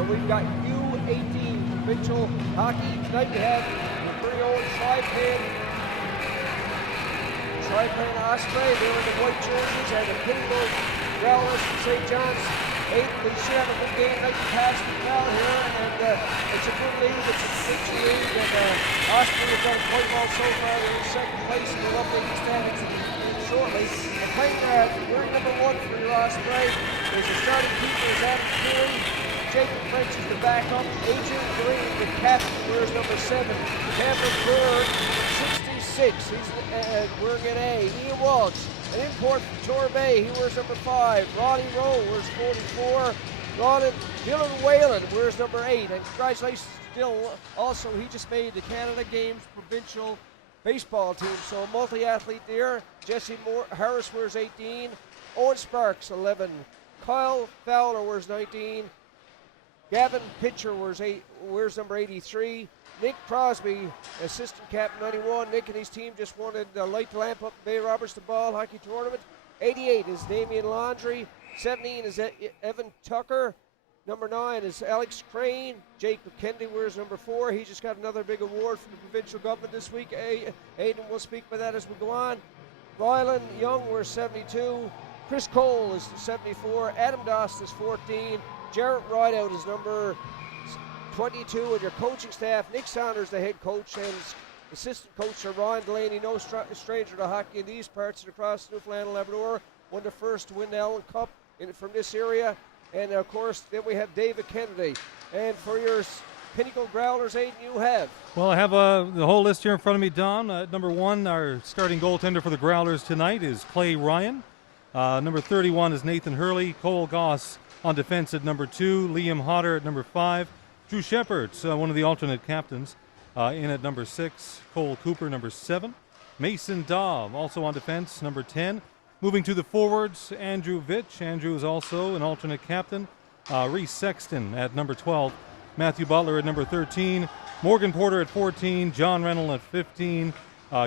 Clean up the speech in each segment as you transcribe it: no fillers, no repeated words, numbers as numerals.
And we've got U18 provincial hockey. Tonight we have the very old Tripen Osprey. They're in the white jerseys, and the Pittsburgh Growlers from St. John's. They should have a good game tonight to pass the crowd here, and it's a good league. It's a provincial league, and Osprey has done quite well so far. They're in second place in the lovely standings shortly. And playing wearing number 1 for your Osprey is the starting keeper is Adam Cleary. Jacob French is the backup. Adrian Green, the captain, wears number 7. Cameron Burr, 66. He's wearing an A. Ian Walsh, an import from Torbay. He wears number 5. Ronnie Rowe wears 44. Dylan Whalen wears number 8. And congratulations to Dylan. Also, he just made the Canada Games provincial baseball team. So a multi-athlete there. Jesse Harris wears 18. Owen Sparks, 11. Kyle Fowler wears 19. Gavin Pitcher wears number 83. Nick Crosby, assistant captain, 91. Nick and his team just won the Light Lamp up in Bay Roberts, the ball hockey tournament. 88 is Damian Laundrie. 17 is Evan Tucker. Number 9 is Alex Crane. Jake McKendy wears number 4. He just got another big award from the provincial government this week. Aidan will speak about that as we go on. Rylan Young wears 72. Chris Cole is 74. Adam Dost is 14. Jarrett Rideout is number 22, and your coaching staff, Nick Saunders, the head coach, and assistant coach are Ryan Delaney, no stranger to hockey in these parts and across Newfoundland and Labrador, won the first to win the Allen Cup from this area. And of course, then we have David Kennedy. And for your Pinnacle Growlers, Aidan, you have? Well, I have the whole list here in front of me, Don. Number 1, our starting goaltender for the Growlers tonight is Clay Ryan. Number 31 is Nathan Hurley. Cole Goss on defense at number 2. Liam Hodder at number 5. Drew Shepard, one of the alternate captains, in at number 6. Cole Cooper, number 7. Mason Daub, also on defense, number 10. Moving to the forwards, Andrew Vitch. Andrew is also an alternate captain. Reese Sexton at number 12. Matthew Butler at number 13. Morgan Porter at 14. John Reynolds at 15.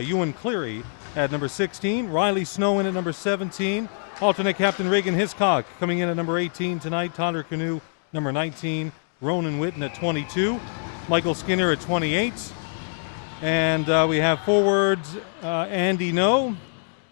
Ewan Cleary at number 16. Riley Snowen at number 17. Alternate captain Reagan Hiscock coming in at number 18 tonight. Tyler Canoe, number 19. Ronan Witten at 22. Michael Skinner at 28. And we have forwards Andy No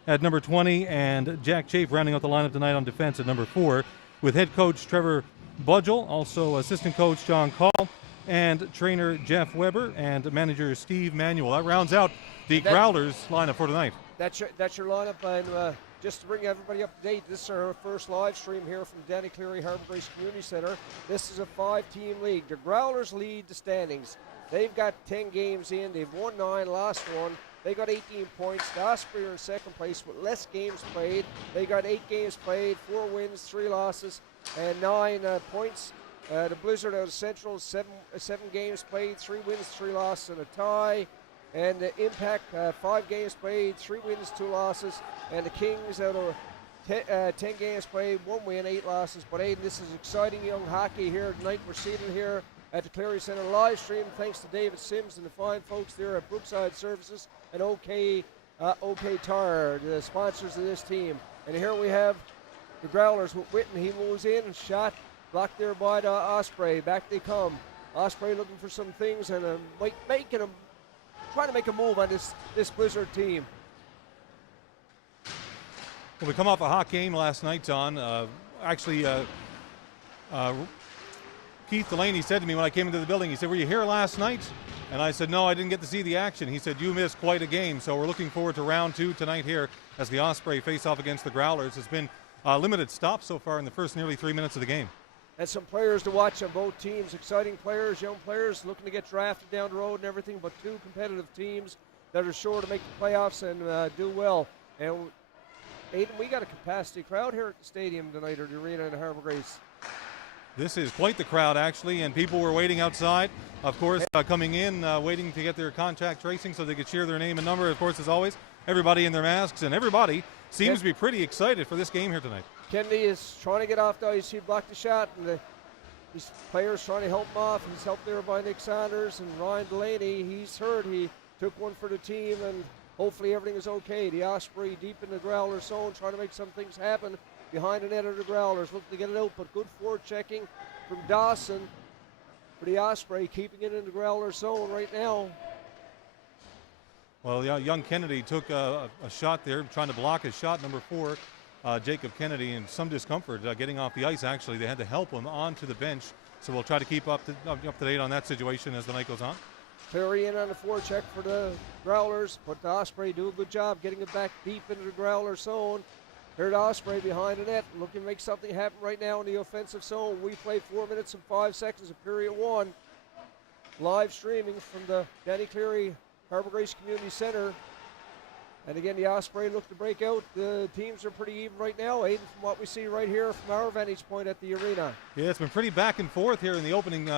at number 20 and Jack Chafe rounding out the lineup tonight on defense at number 4 with head coach Trevor Budgel, also assistant coach John Call, and trainer Jeff Weber and manager Steve Manuel. That rounds out the Growlers lineup for tonight. That's your lineup, and just to bring everybody up to date, this is our first live stream here from Danny Cleary Harbour Grace Community Center. This is a 5-team league. The Growlers lead the standings. They've got 10 games in. They've won 9, lost 1. They got 18 points. The Osprey are in second place with less games played. They got 8 games played, 4 wins, 3 losses, and 9 points. The Blizzard out of Central, 7 games played, 3 wins, 3 losses, and a tie. And the Impact, 5 games played, 3 wins, 2 losses. And the Kings out of 10 games played, 1 win, 8 losses. But Aidan, this is exciting young hockey here tonight. We're seated here at the Cleary Center live stream thanks to David Sims and the fine folks there at Brookside Services and OK Tire, the sponsors of this team. And here we have the Growlers with Witten. He moves in, shot blocked there by the Osprey. Back they come. Osprey looking for some things and trying to make a move on this Blizzard team. Well, we come off a hot game last night, Don. Keith Delaney said to me when I came into the building, he said, "Were you here last night?" And I said, "No, I didn't get to see the action." He said, "You missed quite a game." So we're looking forward to round 2 tonight here as the Osprey face off against the Growlers. It's been limited stops so far in the first nearly 3 minutes of the game. And some players to watch on both teams. Exciting players, young players looking to get drafted down the road and everything, but 2 competitive teams that are sure to make the playoffs and do well. And Aidan, we got a capacity crowd here at the stadium tonight, or the arena in Harbour Grace. This is quite the crowd, actually, and people were waiting outside, of course, coming in, waiting to get their contact tracing so they could share their name and number. Of course, as always, everybody in their masks, and everybody seems to be pretty excited for this game here tonight. Kennedy is trying to get off the ice. He blocked the shot, and these players trying to help him off. He's helped there by Nick Saunders and Ryan Delaney. He's hurt. He took one for the team, and hopefully everything is okay. The Osprey deep in the Growler zone, trying to make some things happen behind the net of the Growlers, looking to get it out, but good forward checking from Dawson. for the Osprey, keeping it in the Growler zone right now. Well, yeah, young Kennedy took a shot there, trying to block his shot, number 4, Jacob Kennedy, in some discomfort getting off the ice. Actually, they had to help him onto the bench. So we'll try to keep up to date on that situation as the night goes on. Cleary in on the forecheck for the Growlers, but the Osprey do a good job getting it back deep into the Growler zone. Here's Osprey behind the net, looking to make something happen right now in the offensive zone. We play 4 minutes and 5 seconds of period 1. Live streaming from the Danny Cleary Harbor Grace Community Center. And again, the Osprey look to break out. The teams are pretty even right now, Aiden, from what we see right here from our vantage point at the arena. Yeah, it's been pretty back and forth here in the opening,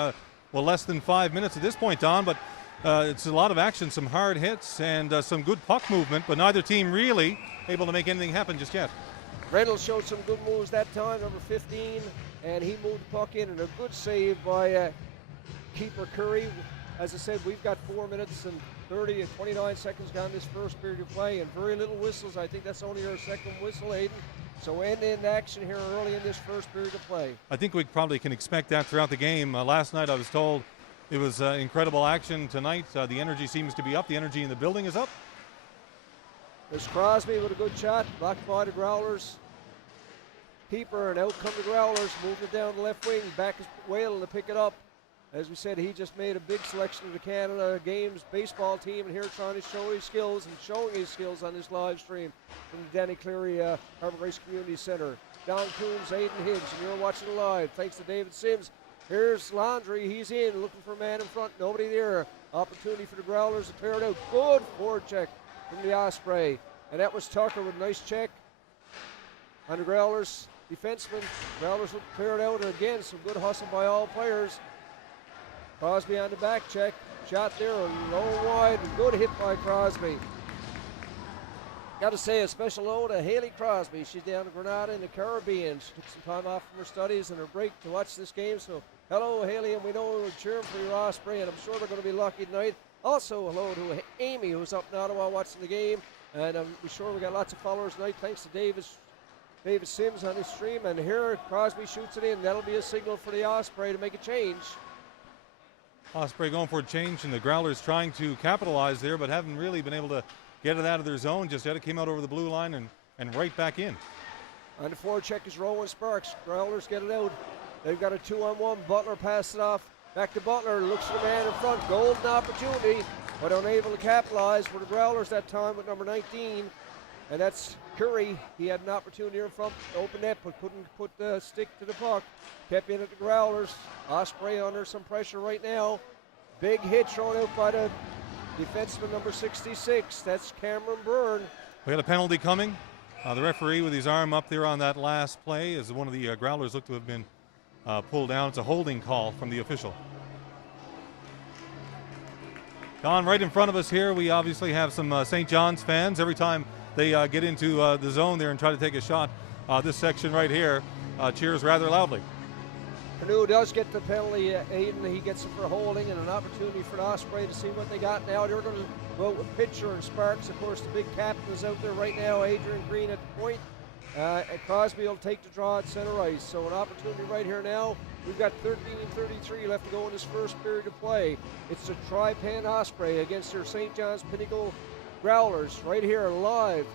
less than 5 minutes at this point, Don, but it's a lot of action, some hard hits, and some good puck movement, but neither team really able to make anything happen just yet. Reynolds showed some good moves that time, number 15, and he moved the puck in, and a good save by keeper Curry. As I said, we've got 4 minutes and 30 and 29 seconds gone this first period of play, and very little whistles. I think that's only our second whistle, Aiden. So end action here early in this first period of play. I think we probably can expect that throughout the game. Last night I was told it was incredible action. Tonight the energy seems to be up. The energy in the building is up. There's Crosby with a good shot, blocked by the Growlers. Keeper, and out come the Growlers, moving it down the left wing. Back is Whalen to pick it up. As we said, he just made a big selection of the Canada Games baseball team, and here trying to show his skills and showing his skills on this live stream from the Danny Cleary Harbor Grace Community Center. Don Coombs, Aiden Higgs, and you're watching it live. Thanks to David Sims. Here's Landry. He's in, looking for a man in front. Nobody there. Opportunity for the Growlers to clear it out. Good forward check from the Osprey. And that was Tucker with a nice check on the Growlers defenseman. Growlers will clear it out. And again, some good hustle by all players. Crosby on the back check. Shot there, low wide, and good hit by Crosby. Got to say a special hello to Haley Crosby. She's down in Grenada in the Caribbean. She took some time off from her studies and her break to watch this game. So hello, Haley, and we know we're cheering for your Osprey, and I'm sure they're going to be lucky tonight. Also, hello to Amy, who's up in Ottawa watching the game. And I'm sure we got lots of followers tonight. Thanks to David Sims on his stream. And here Crosby shoots it in. That'll be a signal for the Osprey to make a change. Osprey going for a change, and the Growlers trying to capitalize there, but haven't really been able to get it out of their zone just yet. It came out over the blue line and right back in. On the forecheck is Rowan Sparks. Growlers get it out. They've got a 2-on-1. Butler passes it off. Back to Butler. Looks for the man in front. Golden opportunity, but unable to capitalize for the Growlers that time with number 19. And that's Curry. He had an opportunity in front to open net, but couldn't put the stick to the puck. Kept in at the Growlers. Osprey under some pressure right now. Big hit thrown out by the defenseman number 66. That's Cameron Byrne. We had a penalty coming. The referee with his arm up there on that last play as one of the Growlers looked to have been pulled down. It's a holding call from the official. Don, right in front of us here, we obviously have some St. John's fans. Every time they get into the zone there and try to take a shot, this section right here cheers rather loudly. Canoe does get the penalty, Aiden. He gets it for holding and an opportunity for the Osprey to see what they got now. They're going to go with Pitcher and Sparks. Of course, the big captain is out there right now, Adrian Green at the point. And Crosby will take the draw at center ice. So an opportunity right here now. We've got 13:33 left to go in this first period of play. It's the Tripen Osprey against their St. John's Pinnacle Growlers right here live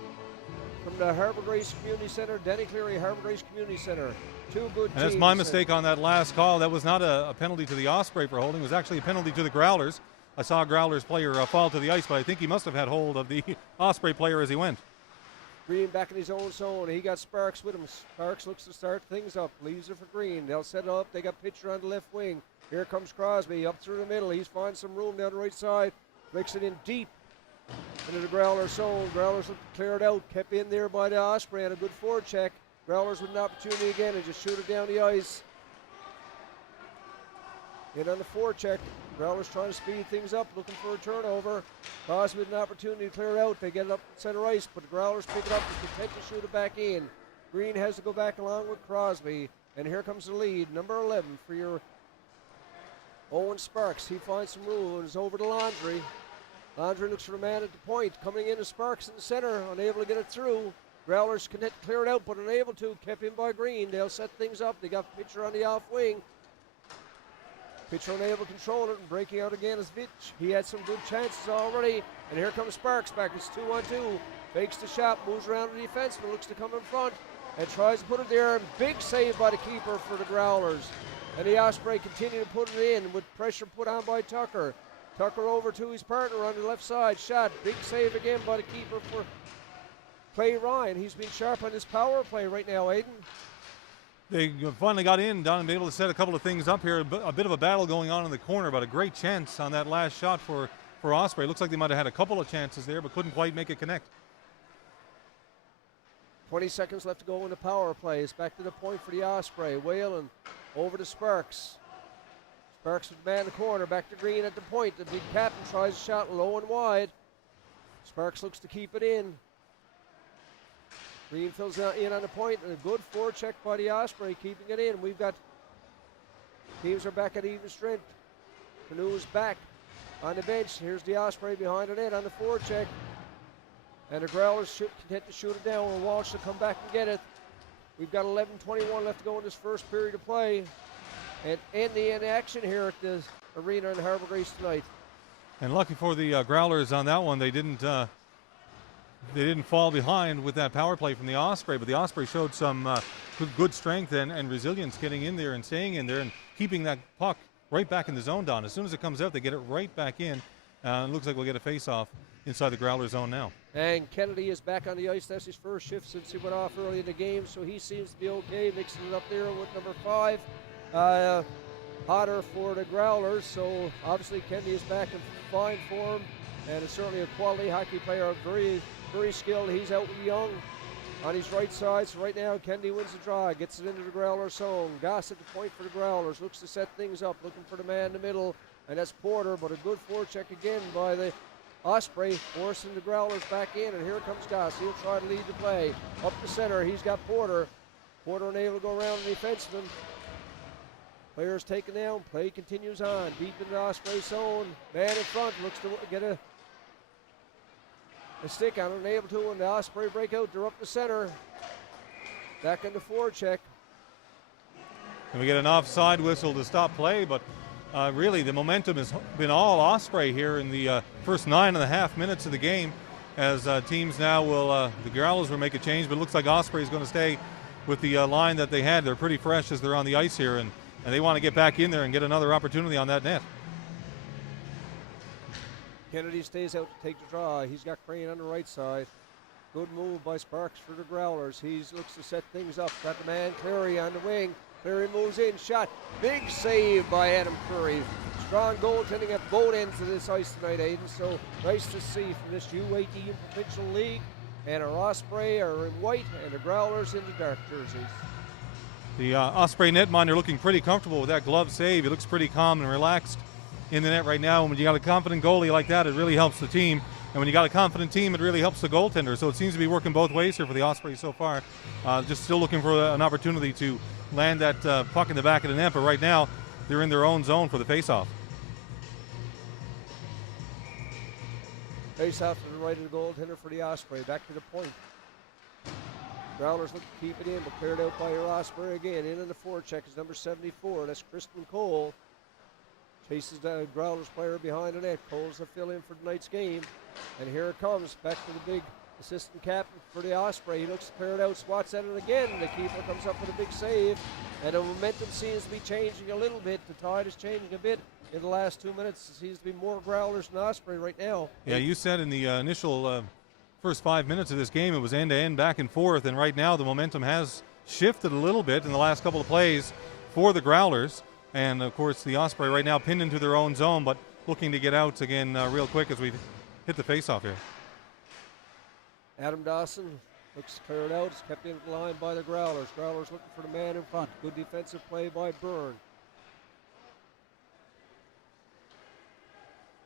from the Harbor Grace Community Center, Danny Cleary Harbor Grace Community Center. Two good teams. And that's my mistake on that last call. That was not a penalty to the Osprey for holding. It was actually a penalty to the Growlers. I saw a Growlers player fall to the ice, but I think he must have had hold of the Osprey player as he went. Green back in his own zone. He got Sparks with him. Sparks looks to start things up. Leaves it for Green. They'll set it up. They got Pitcher on the left wing. Here comes Crosby up through the middle. He's finding some room down the right side. Flicks it in deep into the Growler zone. Growlers look to clear it out. Kept in there by the Osprey and a good forecheck. Growlers with an opportunity again and just shoot it down the ice. In on the forecheck. Growlers trying to speed things up, looking for a turnover. Crosby with an opportunity to clear it out. They get it up center ice, but the Growlers pick it up and can shoot it back in. Green has to go back along with Crosby. And here comes the lead, number 11 for your Owen Sparks. He finds some room and is over to Landry. Landry looks for a man at the point. Coming in to Sparks in the center, unable to get it through. Growlers can clear it out, but unable to. Kept in by Green. They'll set things up. They got Pitcher on the off wing. Pitcher unable to control it and breaking out again is Vitch. He had some good chances already. And here comes Sparks back. It's 2-on-2. Fakes the shot, moves around the defenseman, looks to come in front, and tries to put it there. Big save by the keeper for the Growlers. And the Osprey continue to put it in with pressure put on by Tucker. Tucker over to his partner on the left side. Shot. Big save again by the keeper for Clay Ryan. He's been sharp on his power play right now, Aiden. They finally got in, Don, and been able to set a couple of things up here. A bit of a battle going on in the corner, but a great chance on that last shot for Osprey. Looks like they might have had a couple of chances there, but couldn't quite make it connect. 20 seconds left to go in the power play. It's back to the point for the Osprey. Whalen over to Sparks. Sparks with man in the corner. Back to Green at the point. The big captain tries a shot low and wide. Sparks looks to keep it in. Green fills in on the point, and a good forecheck by the Osprey, keeping it in. We've got teams are back at even strength. Canoe is back on the bench. Here's the Osprey behind the net on the forecheck. And the Growlers content to shoot it down, and Walsh to come back and get it. We've got 11:21 left to go in this first period of play. And end the action here at the arena in Harbour Grace tonight. And lucky for the Growlers on that one, they didn't fall behind with that power play from the Osprey, but the Osprey showed some good strength and resilience getting in there and staying in there and keeping that puck right back in the zone, Don. As soon as it comes out, they get it right back in. It looks like we'll get a face-off inside the Growler zone now. And Kennedy is back on the ice. That's his first shift since he went off early in the game, so he seems to be okay, mixing it up there with number 5. Potter for the Growlers, so obviously Kennedy is back in fine form, and is certainly a quality hockey player, very, very skilled. He's out with Young on his right side, so right now Kennedy wins the draw, gets it into the Growler zone. Goss at the point for the Growlers, looks to set things up, looking for the man in the middle, and that's Porter, but a good forecheck again by the Osprey, forcing the Growlers back in, and here comes Goss. He'll try to lead the play. Up the center, he's got Porter. Porter unable to go around the defenseman. Players taken down, play continues on. Deep in the Osprey zone, man in front looks to get a stick on it, unable to, and the Osprey break out. They're up the center. Back in the forecheck. And we get an offside whistle to stop play, but really the momentum has been all Osprey here in the first 9.5 minutes of the game, as teams now will, the Growlers will make a change, but it looks like Osprey is going to stay with the line that they had. They're pretty fresh as they're on the ice here, and they want to get back in there and get another opportunity on that net. Kennedy stays out to take the draw. He's got Crane on the right side. Good move by Sparks for the Growlers. He looks to set things up. Got the man Clary on the wing. Clary moves in, shot. Big save by Adam Curry. Strong goaltending at both ends of this ice tonight, Aiden. So nice to see from this U18 Provincial League. And our Osprey are in white and the Growlers in the dark jerseys. The Osprey netminder looking pretty comfortable with that glove save. He looks pretty calm and relaxed in the net right now. And when you got a confident goalie like that, it really helps the team. And when you got a confident team, it really helps the goaltender. So it seems to be working both ways here for the Osprey so far. Just still looking for an opportunity to land that puck in the back of the net. But right now, they're in their own zone for the faceoff. Face off to the right of the goaltender for the Osprey. Back to the point. Growlers look to keep it in, but cleared out by your Osprey again. In the forecheck is number 74. That's Kristen Cole. Chases the Growlers player behind the net. Cole's the fill-in for tonight's game. And here it comes. Back to the big assistant captain for the Osprey. He looks to clear it out, swats at it again. The keeper comes up with a big save. And the momentum seems to be changing a little bit. The tide is changing a bit in the last 2 minutes. It seems to be more Growlers than Osprey right now. Yeah, you said in the initial first 5 minutes of this game, it was end-to-end, back and forth, and right now the momentum has shifted a little bit in the last couple of plays for the Growlers. And, of course, the Osprey right now pinned into their own zone, but looking to get out again real quick as we hit the face-off here. Adam Dawson looks to clear it out. It's kept in the line by the Growlers. Growlers looking for the man in front. Good defensive play by Byrne.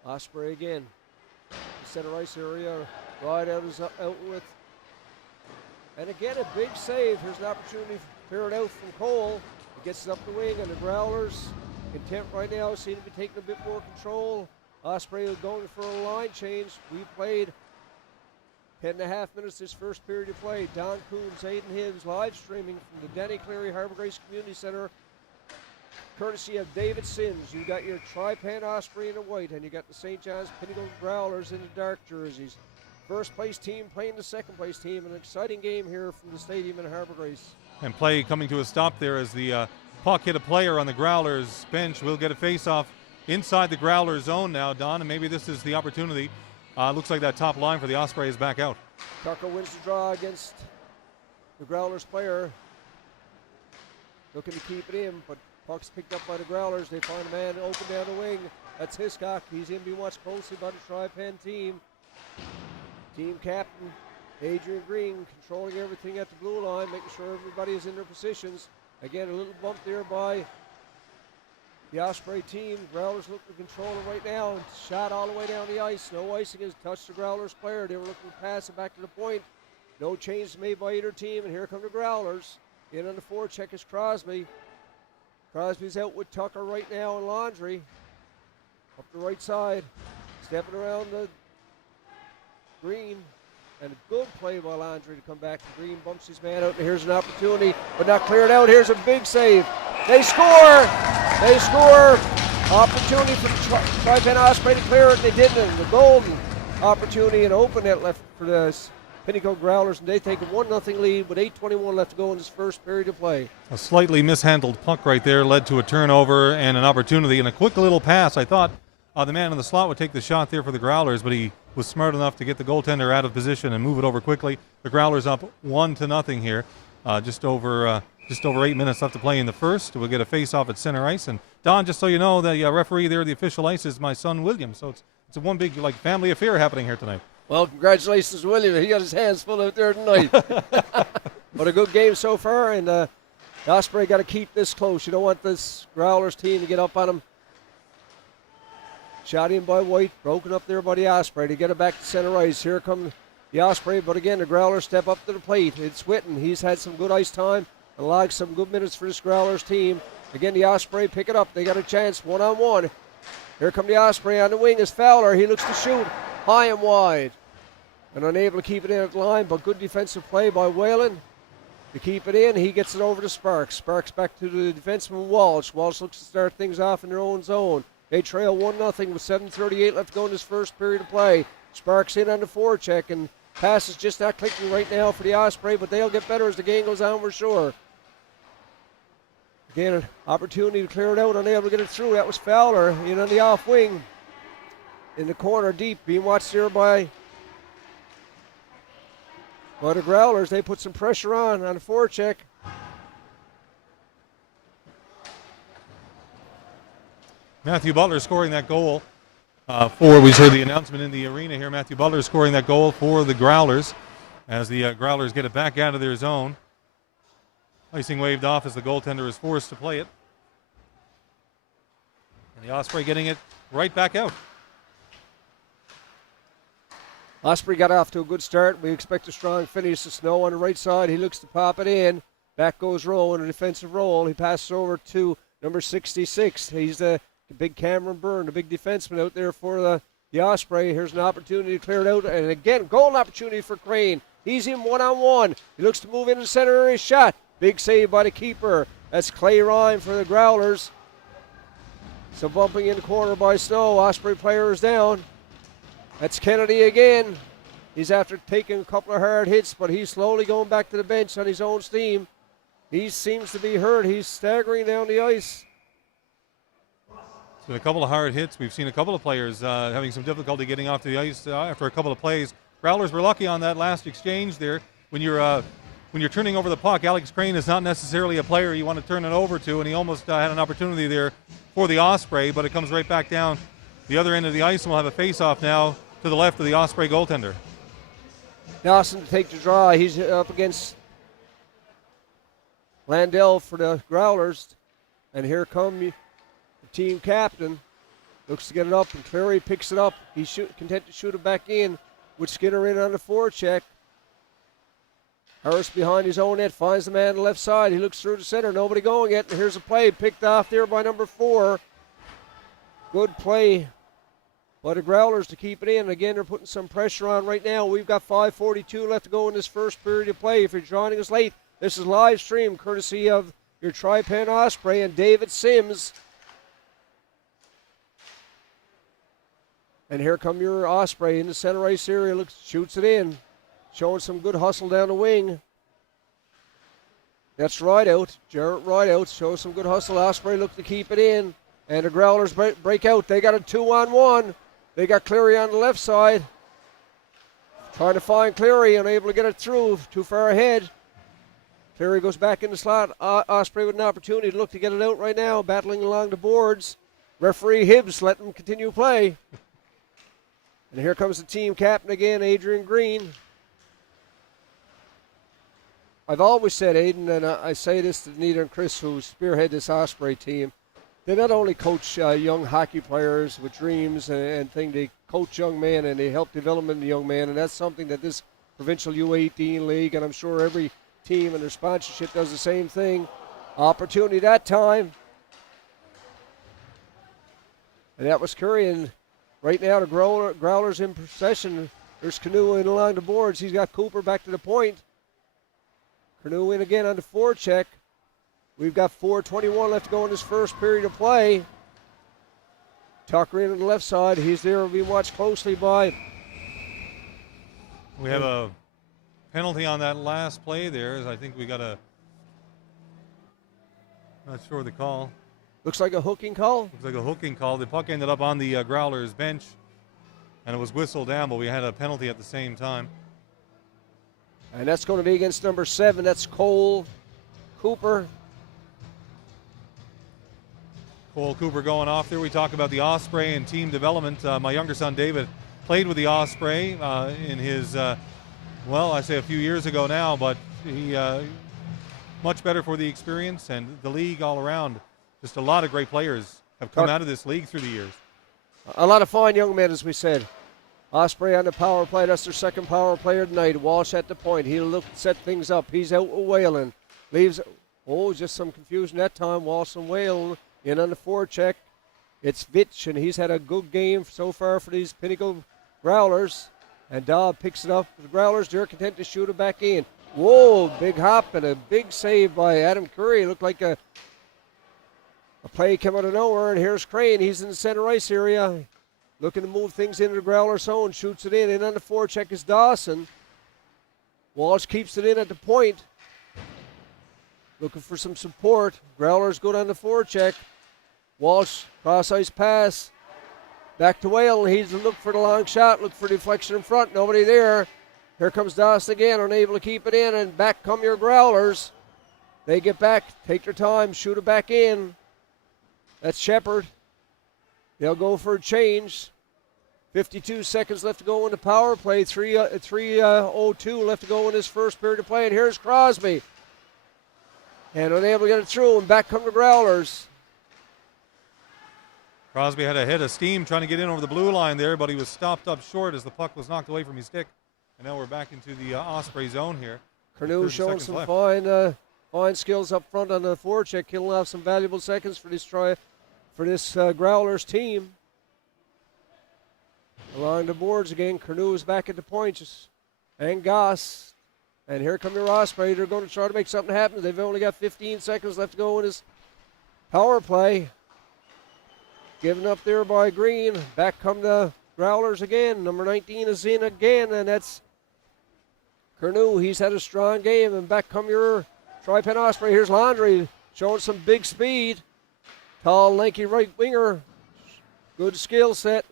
Osprey again. Center ice area. Right out with. And again, a big save. Here's an opportunity to clear it out from Cole. He gets it up the wing, and the Growlers, intent right now, seem to be taking a bit more control. Osprey is going for a line change. We played 10.5 minutes this first period of play. Don Coombs, Aiden Hibbs, live streaming from the Denny Cleary Harbour Grace Community Center courtesy of David Sims. You got your Tripen Osprey in the white, and you got the St. John's Pinnacle Growlers in the dark jerseys. First place team playing the second place team. An exciting game here from the stadium in Harbour Grace. And play coming to a stop there as the puck hit a player on the Growlers bench. We'll get a face-off inside the Growlers zone now, Don, and maybe this is the opportunity. Looks like that top line for the Osprey is back out. Tucker wins the draw against the Growlers player. Looking to keep it in, but puck's picked up by the Growlers. They find a man open down the wing. That's Hiscock. He's in being watched closely by the Tripen team. Team captain Adrian Green controlling everything at the blue line, making sure everybody is in their positions. Again, a little bump there by the Osprey team. Growlers look to control it right now. Shot all the way down the ice. No icing has touched the Growlers player. They were looking to pass it back to the point. No change made by either team, and here come the Growlers. In on the forecheck is Crosby. Crosby's out with Tucker right now in Laundry. Up the right side. Stepping around the Green. And a good play by Laundry to come back. Green bumps his man out, and here's an opportunity, but not cleared out. Here's a big save. They score! They score! Opportunity for the Tripen Osprey to clear it, and they didn't. And the golden opportunity and open net left for the Pinnacle Growlers, and they take a 1-0 lead with 8:21 left to go in this first period of play. A slightly mishandled puck right there led to a turnover and an opportunity and a quick little pass. I thought the man in the slot would take the shot there for the Growlers, but he was smart enough to get the goaltender out of position and move it over quickly. The Growlers up 1-0 here. Just over 8 minutes left to play in the first. We'll get a face-off at center ice. And Don, just so you know, the referee there, the official ice, is my son William. So it's a one big family affair happening here tonight. Well, congratulations, William. He got his hands full out there tonight. But a good game so far, and the Osprey got to keep this close. You don't want this Growlers team to get up on them. Shot in by White, broken up there by the Osprey. To get it back to center ice. Here come the Osprey, but again, the Growlers step up to the plate. It's Whitten. He's had some good ice time and logged some good minutes for this Growlers team. Again, the Osprey pick it up. They got a chance one-on-one. Here come the Osprey on the wing is Fowler. He looks to shoot high and wide. And unable to keep it in at the line, but good defensive play by Whalen to keep it in. He gets it over to Sparks. Sparks back to the defenseman Walsh. Walsh looks to start things off in their own zone. They trail 1-0 with 7:38 left to go in this first period of play. Sparks in on the forecheck, and pass is just not clicking right now for the Osprey, but they'll get better as the game goes on, we're sure. Again, an opportunity to clear it out, unable to get it through. That was Fowler in on the off wing. In the corner deep, being watched here by the Growlers. They put some pressure on the forecheck. Matthew Butler scoring that goal we heard the announcement in the arena here. Matthew Butler scoring that goal for the Growlers as the Growlers get it back out of their zone. Icing waved off as the goaltender is forced to play it. And the Osprey getting it right back out. Osprey got off to a good start. We expect a strong finish. The Snow on the right side. He looks to pop it in. Back goes Rowe in a defensive roll. He passes over to number 66. He's the big Cameron Byrne, the big defenseman out there for the Osprey. Here's an opportunity to clear it out. And again, golden opportunity for Crane. He's in one-on-one. He looks to move into the center of his shot. Big save by the keeper. That's Clay Ryan for the Growlers. So bumping in the corner by Snow. Osprey player is down. That's Kennedy again. He's after taking a couple of hard hits, but he's slowly going back to the bench on his own steam. He seems to be hurt. He's staggering down the ice. So a couple of hard hits. We've seen a couple of players having some difficulty getting off the ice after a couple of plays. Growlers were lucky on that last exchange there. When you're turning over the puck, Alex Crane is not necessarily a player you want to turn it over to, and he almost had an opportunity there for the Osprey, but it comes right back down the other end of the ice, and we'll have a face-off now to the left of the Osprey goaltender. Dawson to take the draw. He's up against Landell for the Growlers. And here come the team captain. Looks to get it up, and Clary picks it up. He's content to shoot it back in with Skinner in on the forecheck. Harris behind his own net, finds the man on the left side. He looks through the center, nobody going yet. And here's a play picked off there by number 4. Good play by the Growlers to keep it in. Again, they're putting some pressure on right now. We've got 5:42 left to go in this first period of play. If you're joining us late, this is live stream courtesy of your Tripen Osprey and David Sims. And here come your Osprey in the center ice area. Shoots it in. Showing some good hustle down the wing. That's Rideout. Jarrett Rideout shows some good hustle. Osprey look to keep it in. And the Growlers break out. They got a 2-on-1. They got Cleary on the left side. Trying to find Cleary, unable to get it through. Too far ahead. Cleary goes back in the slot. Osprey with an opportunity to look to get it out right now. Battling along the boards. Referee Hibbs let them continue play. And here comes the team captain again, Adrian Green. I've always said, Aiden, and I say this to Nita and Chris, who spearhead this Osprey team, they not only coach young hockey players with dreams and things, they coach young men and they help development in the young man, and that's something that this provincial U18 league, and I'm sure every team and their sponsorship does the same thing. Opportunity that time. And that was Curry, and right now the Growlers in possession. There's Canoe in along the boards. He's got Cooper back to the point. Canoe in again on the forecheck. We've got 4:21 left to go in this first period of play. Tucker in on the left side. He's there being watched closely by. We have a penalty on that last play there. I think we got a. Not sure of the call. Looks like a hooking call. Looks like a hooking call. The puck ended up on the Growlers bench, and it was whistled down, but we had a penalty at the same time. And that's going to be against number 7. That's Cole Cooper. Cole Cooper going off there. We talk about the Osprey and team development. My younger son David played with the Osprey in his, I say a few years ago now, but he much better for the experience and the league all around. Just a lot of great players have come out of this league through the years. A lot of fine young men, as we said. Osprey on the power play. That's their second power player tonight. Walsh at the point. He'll look to set things up. He's out with Whalen. Leaves. Just some confusion that time. Walsh and Whalen in on the forecheck. It's Vitch, and he's had a good game so far for these Pinnacle Growlers. And Dobb picks it up. The Growlers, they're content to shoot it back in. Whoa, big hop and a big save by Adam Curry. It looked like a play came out of nowhere, and here's Crane. He's in the center ice area. Looking to move things into the Growler zone. Shoots it in. In on the forecheck is Dawson. Walsh keeps it in at the point. Looking for some support. Growlers go down the forecheck. Walsh, cross-ice pass. Back to Whale. He's looking for the long shot. Look for deflection in front. Nobody there. Here comes Dawson again. Unable to keep it in. And back come your Growlers. They get back. Take their time. Shoot it back in. That's Shepard. They'll go for a change. 52 seconds left to go in the power play. 3:02 left to go in this first period of play. And here's Crosby. And unable to get it through. And back come the Growlers. Crosby had a head of steam trying to get in over the blue line there, but he was stopped up short as the puck was knocked away from his stick. And now we're back into the Osprey zone here. Canoe showing some fine skills up front on the forecheck. He'll have some valuable seconds for this Growlers team. Along the boards again, Canoe is back at the point, and Goss. And here come your Osprey. They're going to try to make something happen. They've only got 15 seconds left to go in this power play. Given up there by Green. Back come the Growlers again. Number 19 is in again, and that's Canoe. He's had a strong game, and back come your Tripen Osprey. Here's Laundry showing some big speed. Tall, lanky right winger. Good skill set.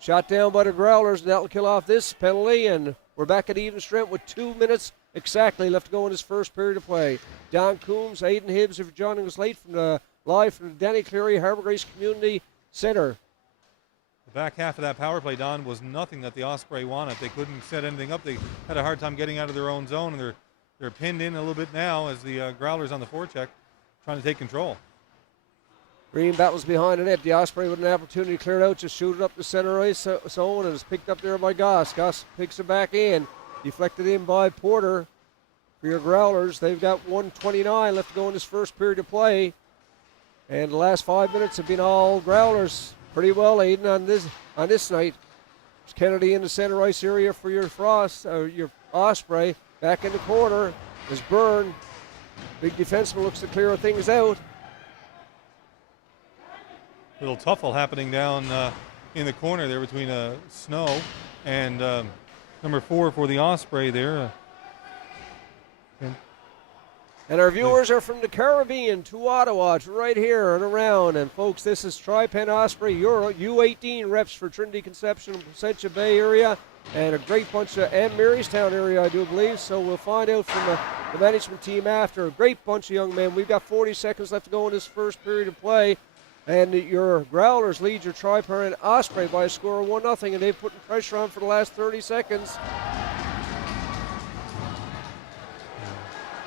Shot down by the Growlers, and that'll kill off this penalty, and we're back at even strength with 2 minutes exactly left to go in this first period of play. Don Coombs, Aiden Hibbs, if you're joining us late live from the Danny Cleary Harbour Grace Community Center. The back half of that power play, Don, was nothing that the Osprey wanted. They couldn't set anything up. They had a hard time getting out of their own zone, and they're pinned in a little bit now as the Growlers on the forecheck trying to take control. Green battles behind the net. The Osprey with an opportunity to clear it out, just shoot it up the center ice zone, and it's picked up there by Goss. Goss picks it back in. Deflected in by Porter for your Growlers. They've got 1:29 left to go in this first period of play. And the last 5 minutes have been all Growlers pretty well, Aiden, on this night. There's Kennedy in the center ice area for your Osprey. Back in the corner is Byrne. Big defenseman looks to clear things out. Little tuffle happening down in the corner there between Snow and number 4 for the Osprey there. And our viewers are from the Caribbean to Ottawa, to right here and around. And folks, this is Tripen Osprey, your U18 reps for Trinity Conception, Placentia Bay area, and a great bunch of, and Marystown area, I do believe. So we'll find out from the management team after. A great bunch of young men. We've got 40 seconds left to go in this first period of play. And your Growlers lead your Tripen Osprey by a score of 1-0, and they've put pressure on for the last 30 seconds.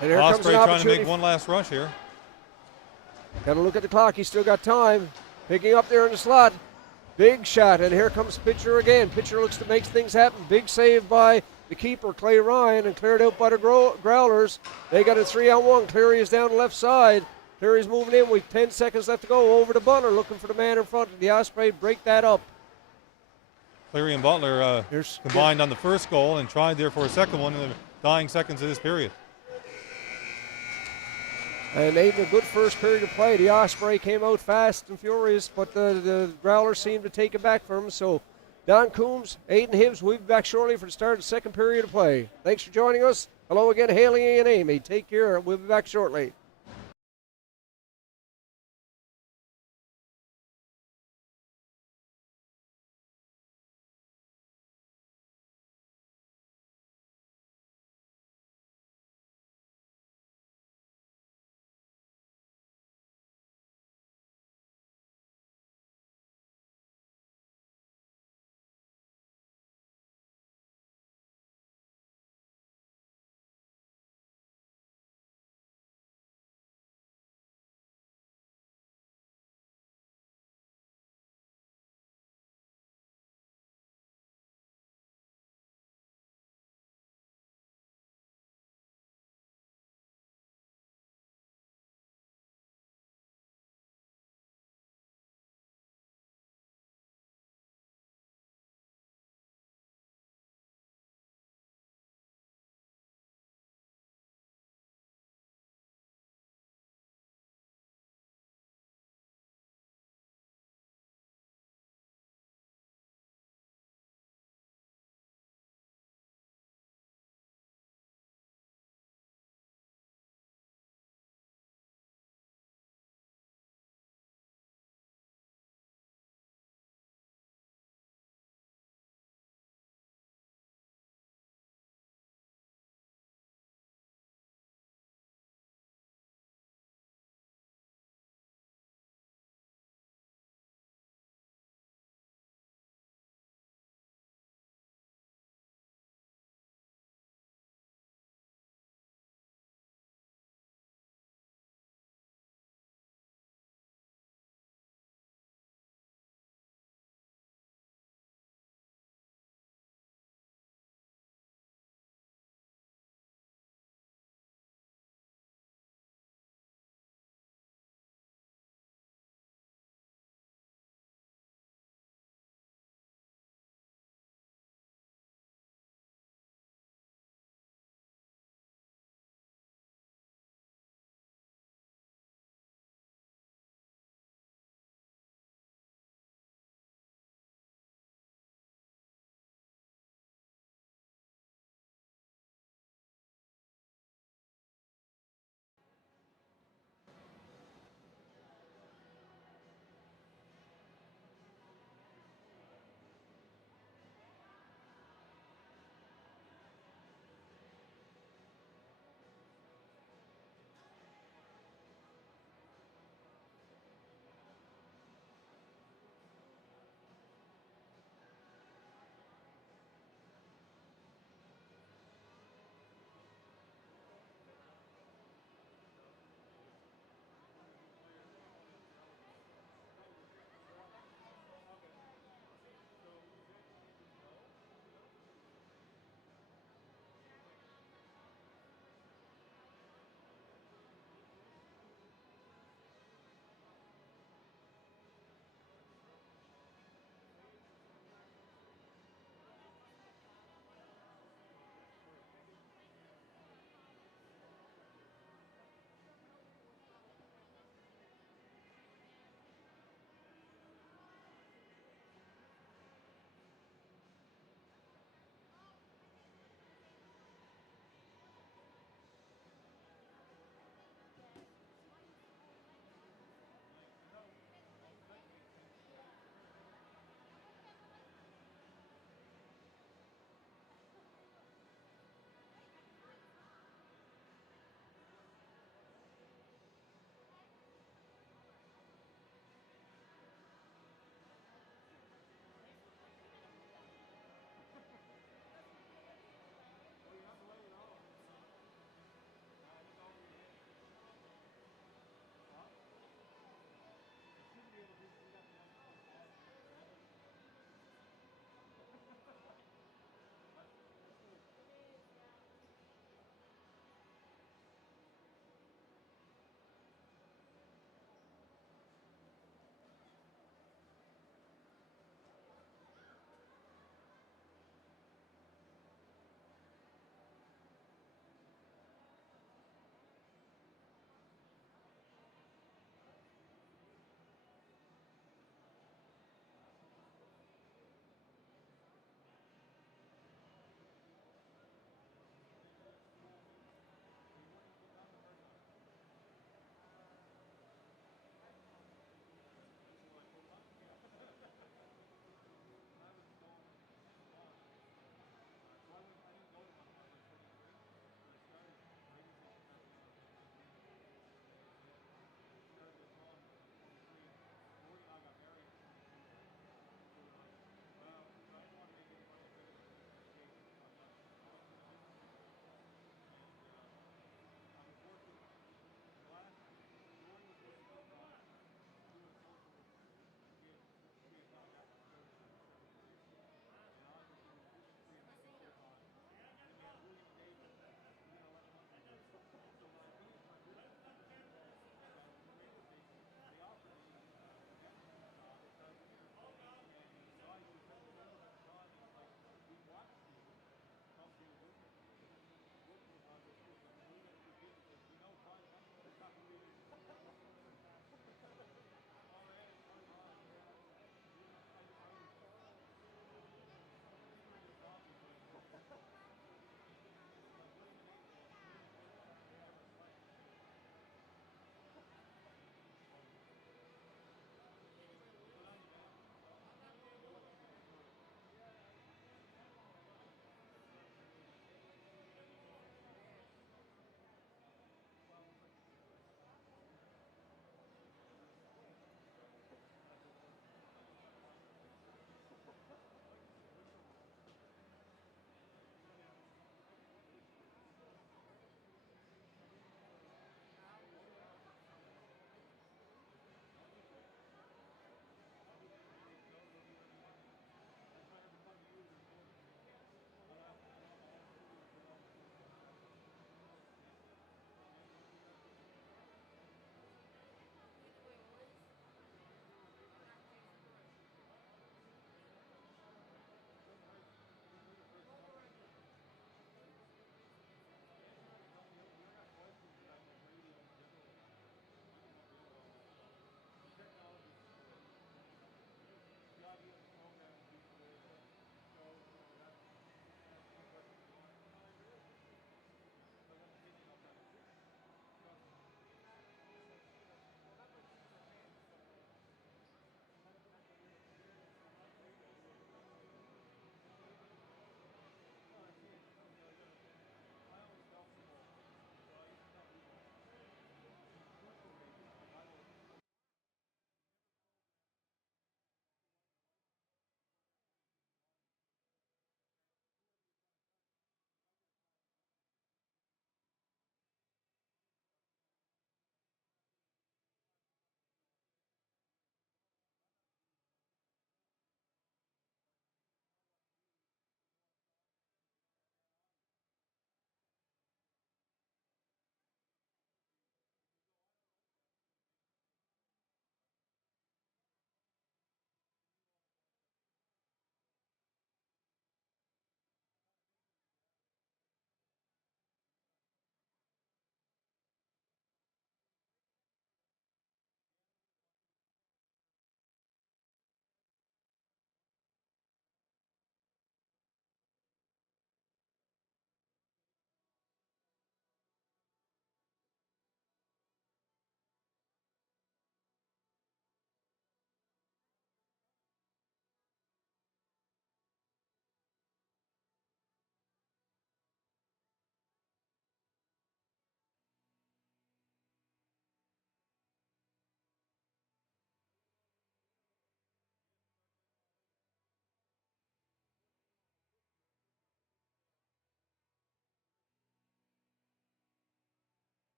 And here Osprey comes an trying to make one last rush here. Got to look at the clock. He's still got time. Picking up there in the slot. Big shot, and here comes Pitcher again. Pitcher looks to make things happen. Big save by the keeper, Clay Ryan, and cleared out by the Growlers. They got a 3-on-1. Cleary is down the left side. Cleary's moving in with 10 seconds left to go. Over to Butler, looking for the man in front. The Osprey break that up. Cleary and Butler combined on the first goal and tried there for a second one in the dying seconds of this period. And they had a good first period of play. The Osprey came out fast and furious, but the Growlers seemed to take it back from them. So Don Coombs, Aidan Hibbs, we'll be back shortly for the start of the second period of play. Thanks for joining us. Hello again, Haley and Amy. Take care. We'll be back shortly.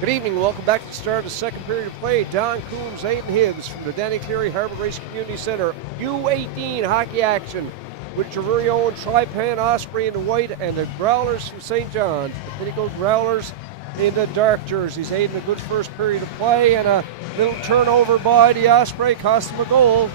Good evening. Welcome back to the start of the second period of play. Don Coombs, Aiden Hibbs from the Danny Cleary Harbor Race Community Center. U18 hockey action with your very own Tripen, Osprey in the white, and the Growlers from St. John's. The Pinnacle Growlers in the dark jerseys. Aiden, a good first period of play, and a little turnover by the Osprey cost him a goal.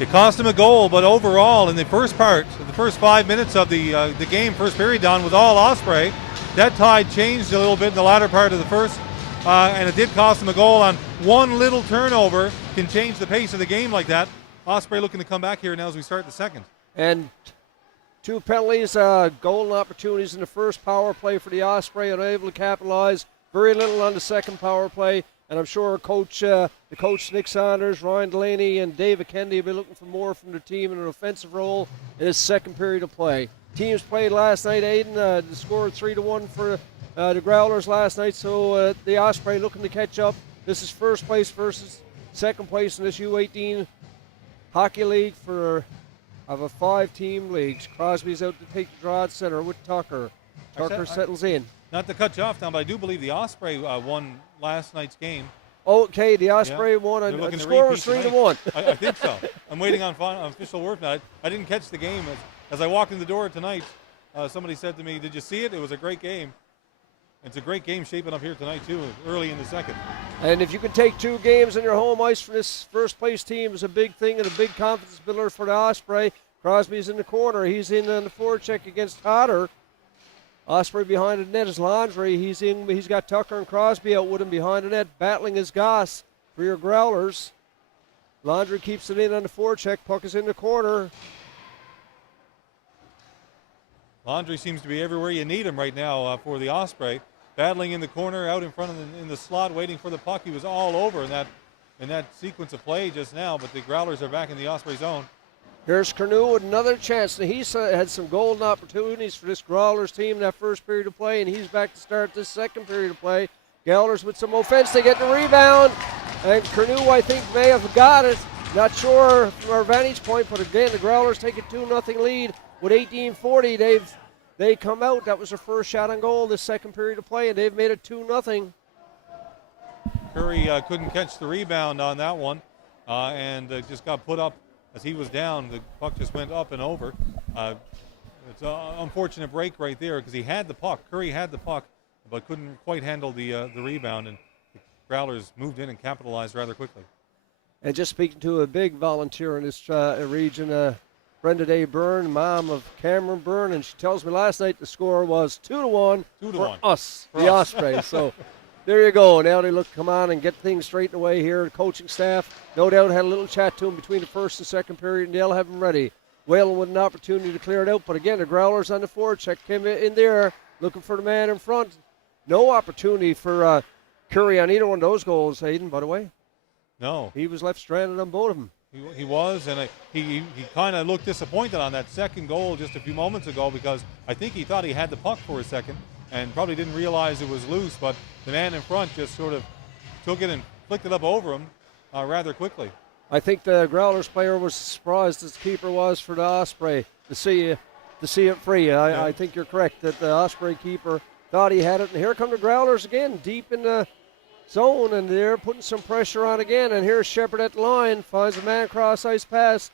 It cost him a goal, but overall, in the first part, the first 5 minutes of the game, first period, Don, was all Osprey. That tide changed a little bit in the latter part of the first. And it did cost them a goal on one little turnover. Can change the pace of the game like that. Osprey looking to come back here now as we start the second. And 2 penalties, golden opportunities in the first power play for the Osprey, unable to capitalize. Very little on the second power play. And I'm sure the coach Nick Saunders, Ryan Delaney, and David Kennedy will be looking for more from the team in an offensive role in his second period of play. Teams played last night, Aiden. The score 3-1 for the Growlers last night, so the Osprey looking to catch up. This is first place versus second place in this U18 hockey league of a 5-team league. Crosby's out to take the draw at center with Tucker. Tucker settles in. Not to cut you off, Tom, but I do believe the Osprey won last night's game. Okay, the Osprey won. The score was 3-1. I think so. I'm waiting on official word now. I didn't catch the game. As I walked in the door tonight, somebody said to me, "Did you see it? It was a great game." It's a great game shaping up here tonight, too, early in the second. And if you can take 2 games on your home ice for this first-place team is a big thing and a big confidence builder for the Osprey. Crosby's in the corner. He's in on the forecheck against Hodder. Osprey behind the net is Landry. He's got Tucker and Crosby out with him behind the net, battling his Goss for your Growlers. Landry keeps it in on the forecheck. Puck is in the corner. Landry seems to be everywhere you need him right now for the Osprey. Battling in the corner, out in front of in the slot, waiting for the puck. He was all over in that sequence of play just now, but the Growlers are back in the Osprey zone. Here's Cornu with another chance. Now, he's had some golden opportunities for this Growlers team in that first period of play, and he's back to start this second period of play. Growlers with some offense. They get the rebound, and Cornu, I think, may have got it. Not sure from our vantage point, but again, the Growlers take a 2-0 lead with 18:40. They come out. That was their first shot on goal this second period of play, and they've made it 2-0. Curry couldn't catch the rebound on that one and just got put up as he was down. The puck just went up and over. It's an unfortunate break right there because he had the puck. Curry had the puck, but couldn't quite handle the rebound, and the Growlers moved in and capitalized rather quickly. And just speaking to a big volunteer in this region, Brenda Day Byrne, mom of Cameron Byrne, and she tells me last night the score was 2-1 for us, the Osprey. So there you go. Now they come on and get things straightened away here. The coaching staff, no doubt, had a little chat to him between the first and second period, and they'll have him ready. Whalen with an opportunity to clear it out, but again, the Growlers on the forecheck came in there looking for the man in front. No opportunity for Curry on either one of those goals, Aiden, by the way. No. He was left stranded on both of them. He was, and he kind of looked disappointed on that second goal just a few moments ago because I think he thought he had the puck for a second and probably didn't realize it was loose, but the man in front just sort of took it and flicked it up over him rather quickly. I think the Growlers player was surprised as the keeper was for the Osprey to see it free. I think you're correct that the Osprey keeper thought he had it, and here come the Growlers again, deep in the zone, and they're putting some pressure on again. And here's Shepard at the line, finds a man cross ice pass,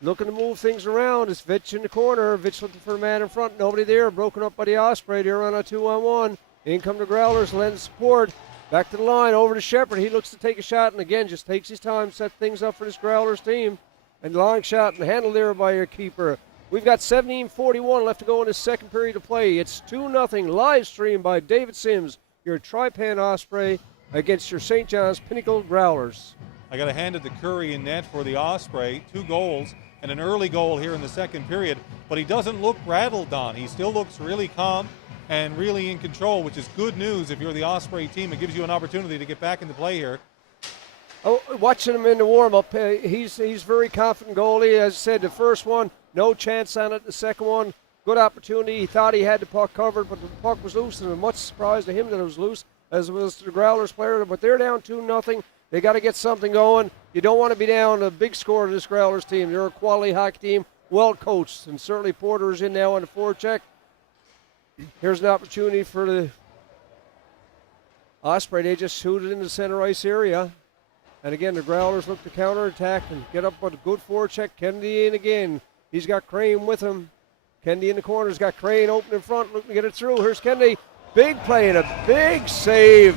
looking to move things around. It's Vitch in the corner. Vitch looking for a man in front. Nobody there. Broken up by the Osprey. They're on a 2-on-1. In come the Growlers, lend support. Back to the line, over to Shepard. He looks to take a shot, and again, just takes his time, set things up for this Growlers team. And long shot and handled there by your keeper. We've got 17:41 left to go in the second period of play. It's 2-0 live stream by David Sims, your Tripen Osprey, against your St. John's Pinnacle Growlers. I got to hand it to Curry in net for the Osprey. 2 goals and an early goal here in the second period. But he doesn't look rattled, Don. He still looks really calm and really in control, which is good news if you're the Osprey team. It gives you an opportunity to get back into play here. Oh, watching him in the warm-up, he's very confident goalie. As I said, the first one, no chance on it. The second one, good opportunity. He thought he had the puck covered, but the puck was loose, and it was much surprise to him that it was loose, as was the Growlers player. But they're down 2-0. They got to get something going. You don't want to be down a big score to this Growlers team. They're a quality hockey team, well coached, and certainly Porter is in now on the forecheck. Here's an opportunity for the Osprey, they just shoot it in the center ice area. And again, the Growlers look to counterattack and get up with a good forecheck. Kennedy in again. He's got Crane with him. Kennedy in the corner's got Crane open in front, looking to get it through. Here's Kennedy. Big play and a big save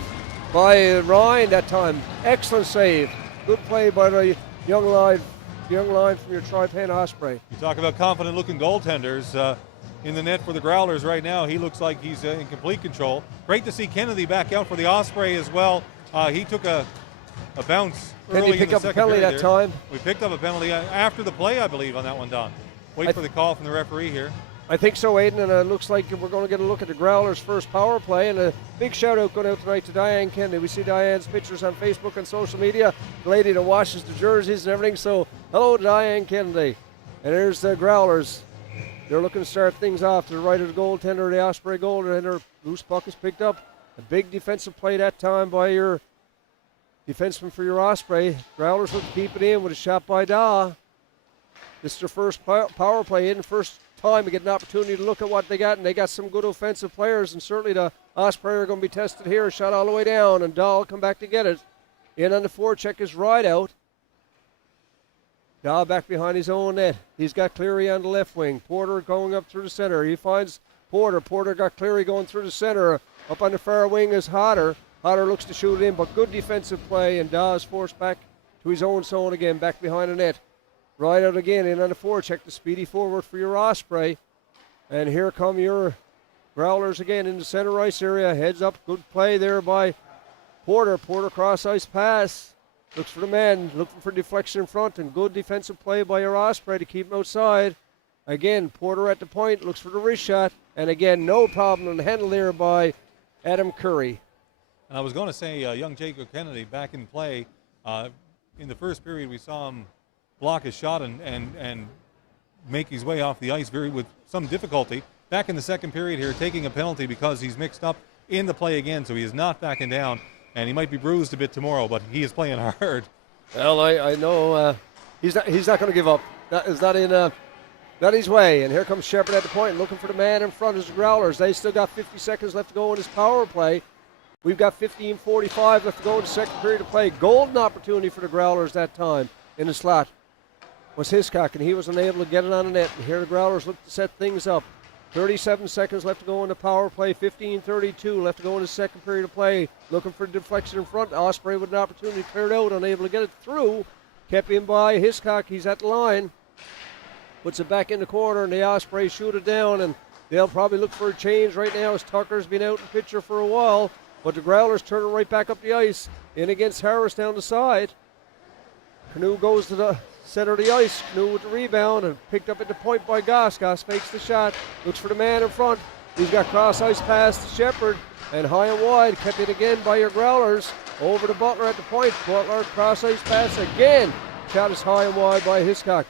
by Ryan that time. Excellent save. Good play by the young line from your Tripen Osprey. You talk about confident-looking goaltenders. In the net for the Growlers right now, he looks like he's in complete control. Great to see Kennedy back out for the Osprey as well. He took a bounce early in the second penalty period that time. We picked up a penalty after the play, I believe, on that one, Don. Wait for the call from the referee here. I think so, Aidan, and it looks like we're going to get a look at the Growlers' first power play, and a big shout-out going out tonight to Diane Kennedy. We see Diane's pictures on Facebook and social media, the lady that washes the jerseys and everything, so hello to Diane Kennedy. And there's the Growlers. They're looking to start things off to the right of the goaltender, the Osprey goaltender. Loose puck is picked up. A big defensive play that time by your defenseman for your Osprey. Growlers look to keep it in with a shot by Daw. This is their first power play in. First time to get an opportunity to look at what they got, and they got some good offensive players, and certainly the Osprey are going to be tested here. A shot all the way down, and Dahl will come back to get it. In on the forecheck is Rideout. Dahl back behind his own net. He's got Cleary on the left wing. Porter going up through the center. He finds Porter. Porter got Cleary going through the center. Up on the far wing is Hodder. Hodder looks to shoot it in, but good defensive play, and Dahl is forced back to his own zone again, back behind the net. Rideout again in on the forecheck, the speedy forward for your Osprey. And here come your Growlers again in the center ice area. Heads up, good play there by Porter. Porter cross ice pass. Looks for the man, looking for deflection in front, and good defensive play by your Osprey to keep him outside. Again, Porter at the point, looks for the wrist shot. And again, no problem in the handle there by Adam Curry. And I was going to say, young Jacob Kennedy back in play. In the first period, we saw him block his shot and make his way off the ice with some difficulty. Back in the second period here, taking a penalty because he's mixed up in the play again, so he is not backing down, and he might be bruised a bit tomorrow, but he is playing hard. Well, I know he's not going to give up. That is not his way. And here comes Shepard at the point, looking for the man in front of the Growlers. They still got 50 seconds left to go in this power play. We've got 15:45 left to go in the second period of play. Golden opportunity for the Growlers that time in the slot was Hiscock, and he was unable to get it on the net. And here the Growlers look to set things up. 37 seconds left to go in the power play. 15:32 left to go in the second period of play. Looking for deflection in front. Osprey with an opportunity, cleared out, unable to get it through. Kept in by Hiscock. He's at the line. Puts it back in the corner, and the Osprey shoot it down, and they'll probably look for a change right now as Tucker's been out in picture for a while. But the Growlers turn it right back up the ice. In against Harris down the side. Canoe goes to the center of the ice. Canoe with the rebound and picked up at the point by Goss. Goss fakes the shot. Looks for the man in front. He's got cross ice pass to Shepard. And high and wide. Kept it again by your Growlers. Over to Butler at the point. Butler cross ice pass again. Shot is high and wide by Hiscock.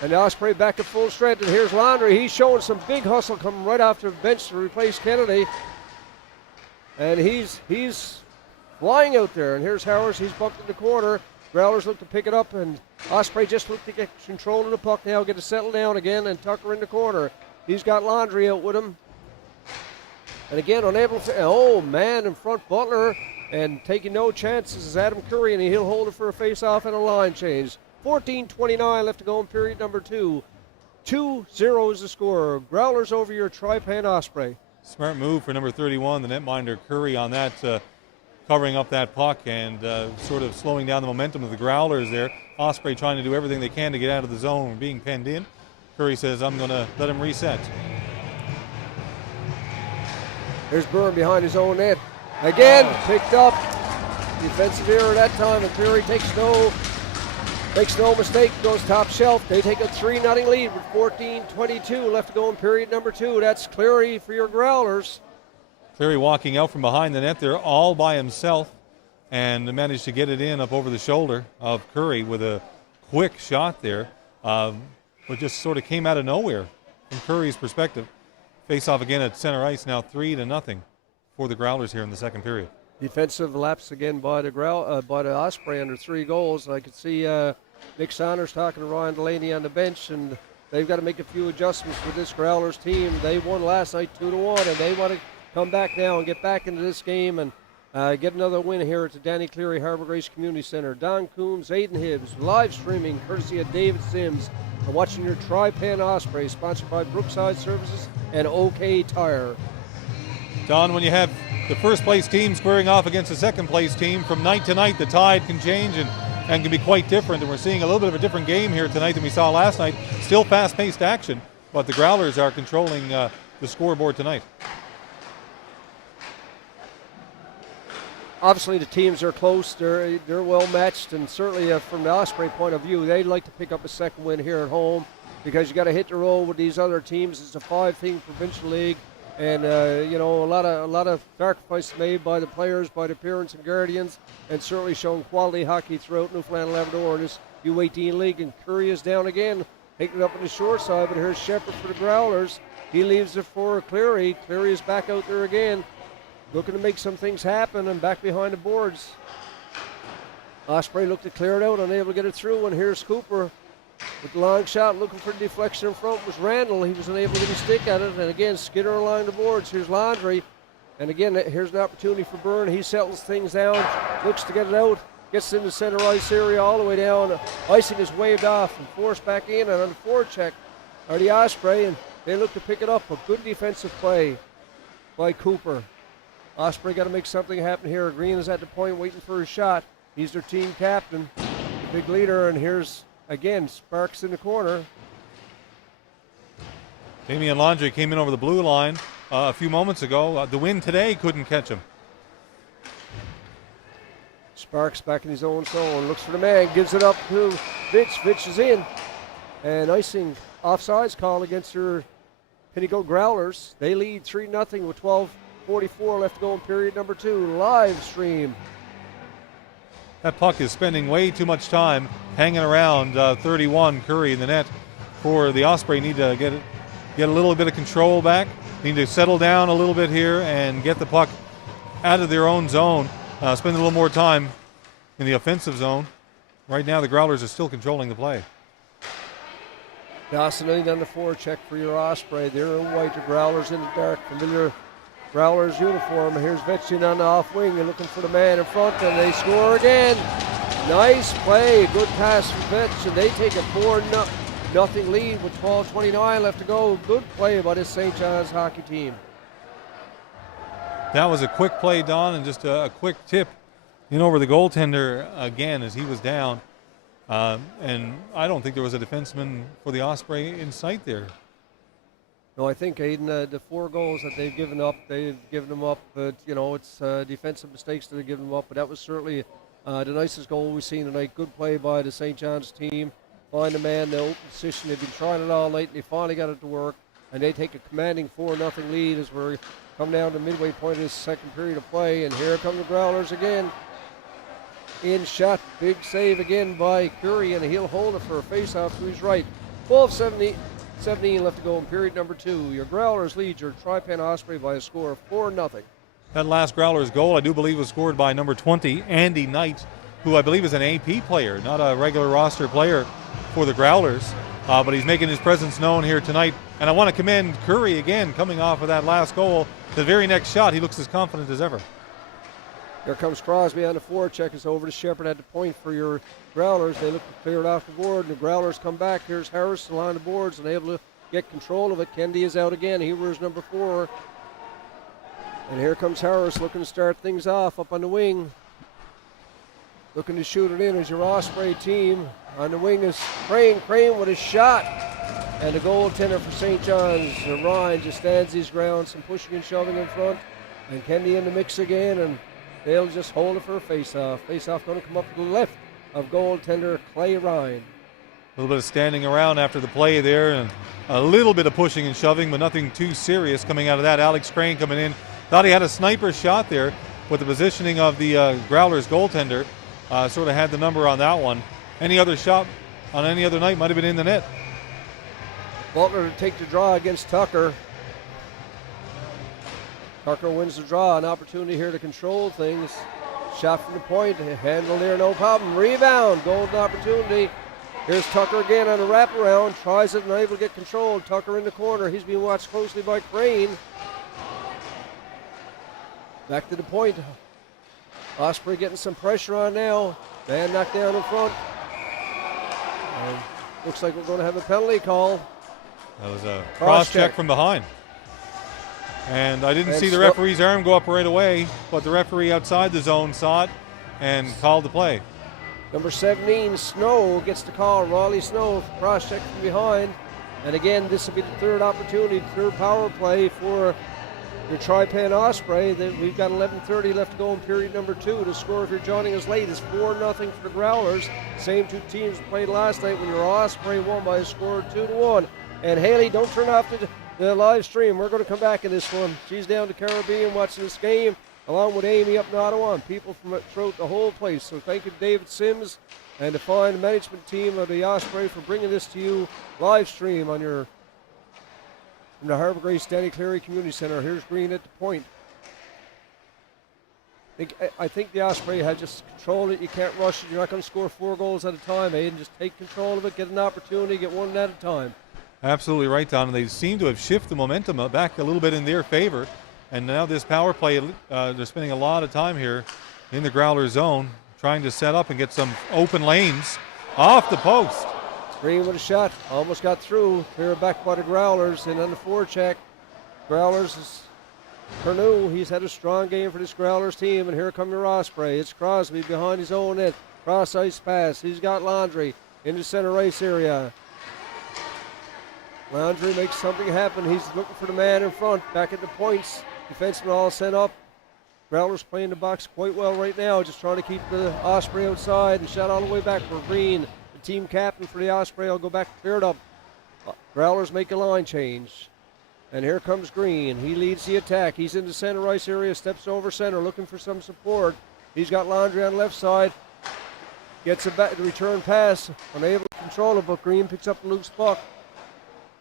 And the Osprey back at full strength. And here's Laundry. He's showing some big hustle coming right off the bench to replace Kennedy. And he's flying out there. And here's Harris. He's bumped in the corner. Growlers look to pick it up, and Osprey just look to get control of the puck now, get it settled down again, and Tucker in the corner. He's got Laundry out with him. And again, unable to, man in front, Butler, and taking no chances is Adam Curry, and he'll hold it for a face-off and a line change. 14:29 left to go in period number 2. 2-0 is the score. Growlers over your Tripen Osprey. Smart move for number 31, the netminder Curry on that, covering up that puck and sort of slowing down the momentum of the Growlers there. Osprey trying to do everything they can to get out of the zone and being penned in. Curry says, I'm going to let him reset. There's Byrne behind his own net. Again, picked up. Defensive error that time, and Curry makes no mistake, goes top shelf. They take a 3-0 lead with 14:22 left to go in period number 2. That's Cleary for your Growlers. Cleary walking out from behind the net there all by himself and managed to get it in up over the shoulder of Curry with a quick shot there, but just sort of came out of nowhere from Curry's perspective. Face off again at center ice now 3-0 for the Growlers here in the second period. Defensive lapse again by the Osprey under 3 goals. I could see Nick Saunders talking to Ryan Delaney on the bench, and they've got to make a few adjustments with this Growlers team. They won last night 2-1, and they want to come back now and get back into this game and Get another win here at the Danny Cleary Harbour Grace Community Centre. Don Coombs, Aidan Hibbs, live streaming courtesy of David Sims. And watching your Tripen Osprey, sponsored by Brookside Services and OK Tire. Don, when you have the first place team squaring off against the second place team, from night to night the tide can change and can be quite different. And we're seeing a little bit of a different game here tonight than we saw last night. Still fast-paced action, but the Growlers are controlling the scoreboard tonight. Obviously, the teams are close. They're well matched, and certainly from the Osprey point of view, they'd like to pick up a second win here at home because you got to hit the road with these other teams. It's a 5-team provincial league, and a lot of sacrifices made by the players, by the parents and guardians, and certainly showing quality hockey throughout Newfoundland and Labrador. This U18 league, and Curry is down again, taking it up on the short side. But here's Shepherd for the Growlers. He leaves it for Cleary. Cleary is back out there again, looking to make some things happen, and back behind the boards. Osprey looked to clear it out, unable to get it through, and here's Cooper with the long shot, looking for the deflection in front was Randall. He was unable to get a stick at it, and again, Skidder along the boards. Here's Laundry, and again, here's an opportunity for Byrne. He settles things down, looks to get it out, gets into center ice area all the way down. Icing is waved off and forced back in, and on the forecheck are the Osprey, and they look to pick it up. A good defensive play by Cooper. Osprey got to make something happen here. Green is at the point waiting for his shot. He's their team captain, the big leader, and here's, again, Sparks in the corner. Damian Laundry came in over the blue line a few moments ago. The wind today couldn't catch him. Sparks back in his own zone, looks for the man, gives it up to Fitch. Fitch is in. And icing offsides call against your Pinnacle Growlers. They lead 3-0 with 12:44 left to go in period number 2. Live stream. That puck is spending way too much time hanging around 31 Curry in the net for the Osprey. Need to get a little bit of control back. Need to settle down a little bit here and get the puck out of their own zone. Spend a little more time in the offensive zone. Right now the Growlers are still controlling the play. Dawson on the forecheck for your Osprey. They're in white, the Growlers in the dark. Familiar Growlers uniform. Here's Vetchin on the off wing and looking for the man in front, and they score again. Nice play, good pass from Vetch, and they take a 4-0 lead with 12:29 left to go. Good play by this St. John's hockey team. That was a quick play, Don, and just a quick tip in over the goaltender again as he was down. And I don't think there was a defenseman for the Osprey in sight there. No, I think, Aidan, the 4 goals that they've given them up. But, it's defensive mistakes that they've given them up. But that was certainly the nicest goal we've seen tonight. Good play by the St. John's team. Find the man, the open position. They've been trying it all night. They finally got it to work. And they take a commanding 4-0 lead as we're come down to midway point of this second period of play. And here come the Growlers again. In shot, big save again by Curry, and he'll hold it for a face-off to his right. 12:17 left to go in period number 2. Your Growlers lead your Tripen Osprey by a score of 4-0. That last Growlers goal, I do believe, was scored by number 20, Andy Knight, who I believe is an AP player, not a regular roster player for the Growlers. But he's making his presence known here tonight. And I want to commend Curry again, coming off of that last goal. The very next shot, he looks as confident as ever. Here comes Crosby on the forecheck. It's over to Shepherd at the point for your Growlers. They look to clear it off the board, and the Growlers come back. Here's Harris along the boards and able to get control of it. Kendi is out again. He wears number 4. And here comes Harris looking to start things off up on the wing. Looking to shoot it in as your Osprey team. On the wing is Crane with a shot. And the goaltender for St. John's, Ryan, just stands his ground. Some pushing and shoving in front. And Kendi in the mix again. And they'll just hold it for a face-off. Face-off going to come up to the left of goaltender Clay Ryan. A little bit of standing around after the play there, and a little bit of pushing and shoving, but nothing too serious coming out of that. Alex Crane coming in. Thought he had a sniper shot there, but the positioning of the Growlers goaltender sort of had the number on that one. Any other shot on any other night might have been in the net. Butler to take the draw against Tucker. Tucker wins the draw. An opportunity here to control things. Shot from the point. Handle there, no problem. Rebound. Golden opportunity. Here's Tucker again on a wraparound. Tries it and able to get control. Tucker in the corner. He's being watched closely by Crane. Back to the point. Osprey getting some pressure on now. Man knocked down in front. And looks like we're going to have a penalty call. That was a cross check from behind. And I didn't see the referee's arm go up right away, but the referee outside the zone saw it and called the play. Number 17, Snow, gets the call. Raleigh Snow, cross check from behind. And again, this will be the third opportunity, third power play for your Tripen Osprey. We've got 11:30 left to go in period number 2. The score, if you're joining us late, is 4-0 for the Growlers. Same two teams played last night when your Osprey won by a score of 2-1. And Haley, don't turn off the live stream. We're going to come back in this one. She's down to Caribbean watching this game, along with Amy up in Ottawa and people from throughout the whole place. So thank you to David Sims and the fine management team of the Osprey for bringing this to you live stream on your from the Harbour Grace Danny Cleary Community Centre. Here's Green at the point. I think the Osprey had just controlled it. You can't rush it. You're not going to score 4 goals at a time, Aiden. Just take control of it, get an opportunity, get one at a time. Absolutely right, Don. They seem to have shifted the momentum back a little bit in their favor. And now this power play, they're spending a lot of time here in the Growler zone, trying to set up and get some open lanes off the post. Green with a shot, almost got through. Clear back by the Growlers, and on the forecheck, Growlers is Pernew. He's had a strong game for this Growlers team, and here come your Osprey. It's Crosby behind his own net. Cross ice pass. He's got Landry in the center ice area. Landry makes something happen. He's looking for the man in front. Back at the points. Defenseman all set up. Growlers playing the box quite well right now, just trying to keep the Osprey outside and shot all the way back for Green. The team captain for the Osprey will go back cleared up. Growlers make a line change. And here comes Green. He leads the attack. He's in the center ice area, steps over center, looking for some support. He's got Landry on the left side. Gets it back, the return pass, unable to control it, but Green picks up the loose puck.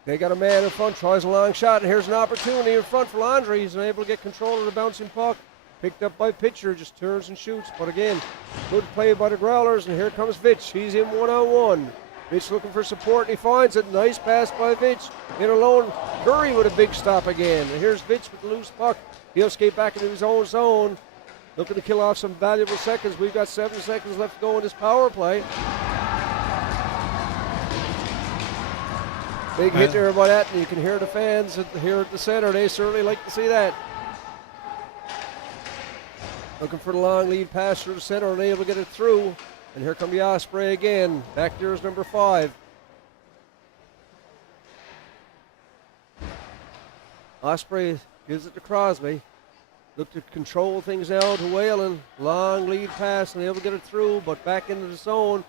They got a man in front, tries a long shot, and here's an opportunity in front for Landry. He's unable to get control of the bouncing puck. Picked up by Pitcher, just turns and shoots. But again, good play by the Growlers, and here comes Vitch. He's in one-on-one. Vitch looking for support, and he finds it. Nice pass by Vitch. In alone, Curry with a big stop again. And here's Vitch with the loose puck. He'll skate back into his own zone. Looking to kill off some valuable seconds. We've got 7 seconds left to go in this power play. Big hit there by that, and you can hear the fans here at the center. They certainly like to see that. Looking for the long lead pass through the center, unable to get it through. And here come the Osprey again. Back there is number 5. Osprey gives it to Crosby. Look to control things now to Whalen. Long lead pass, and able to get it through, but back into the zone.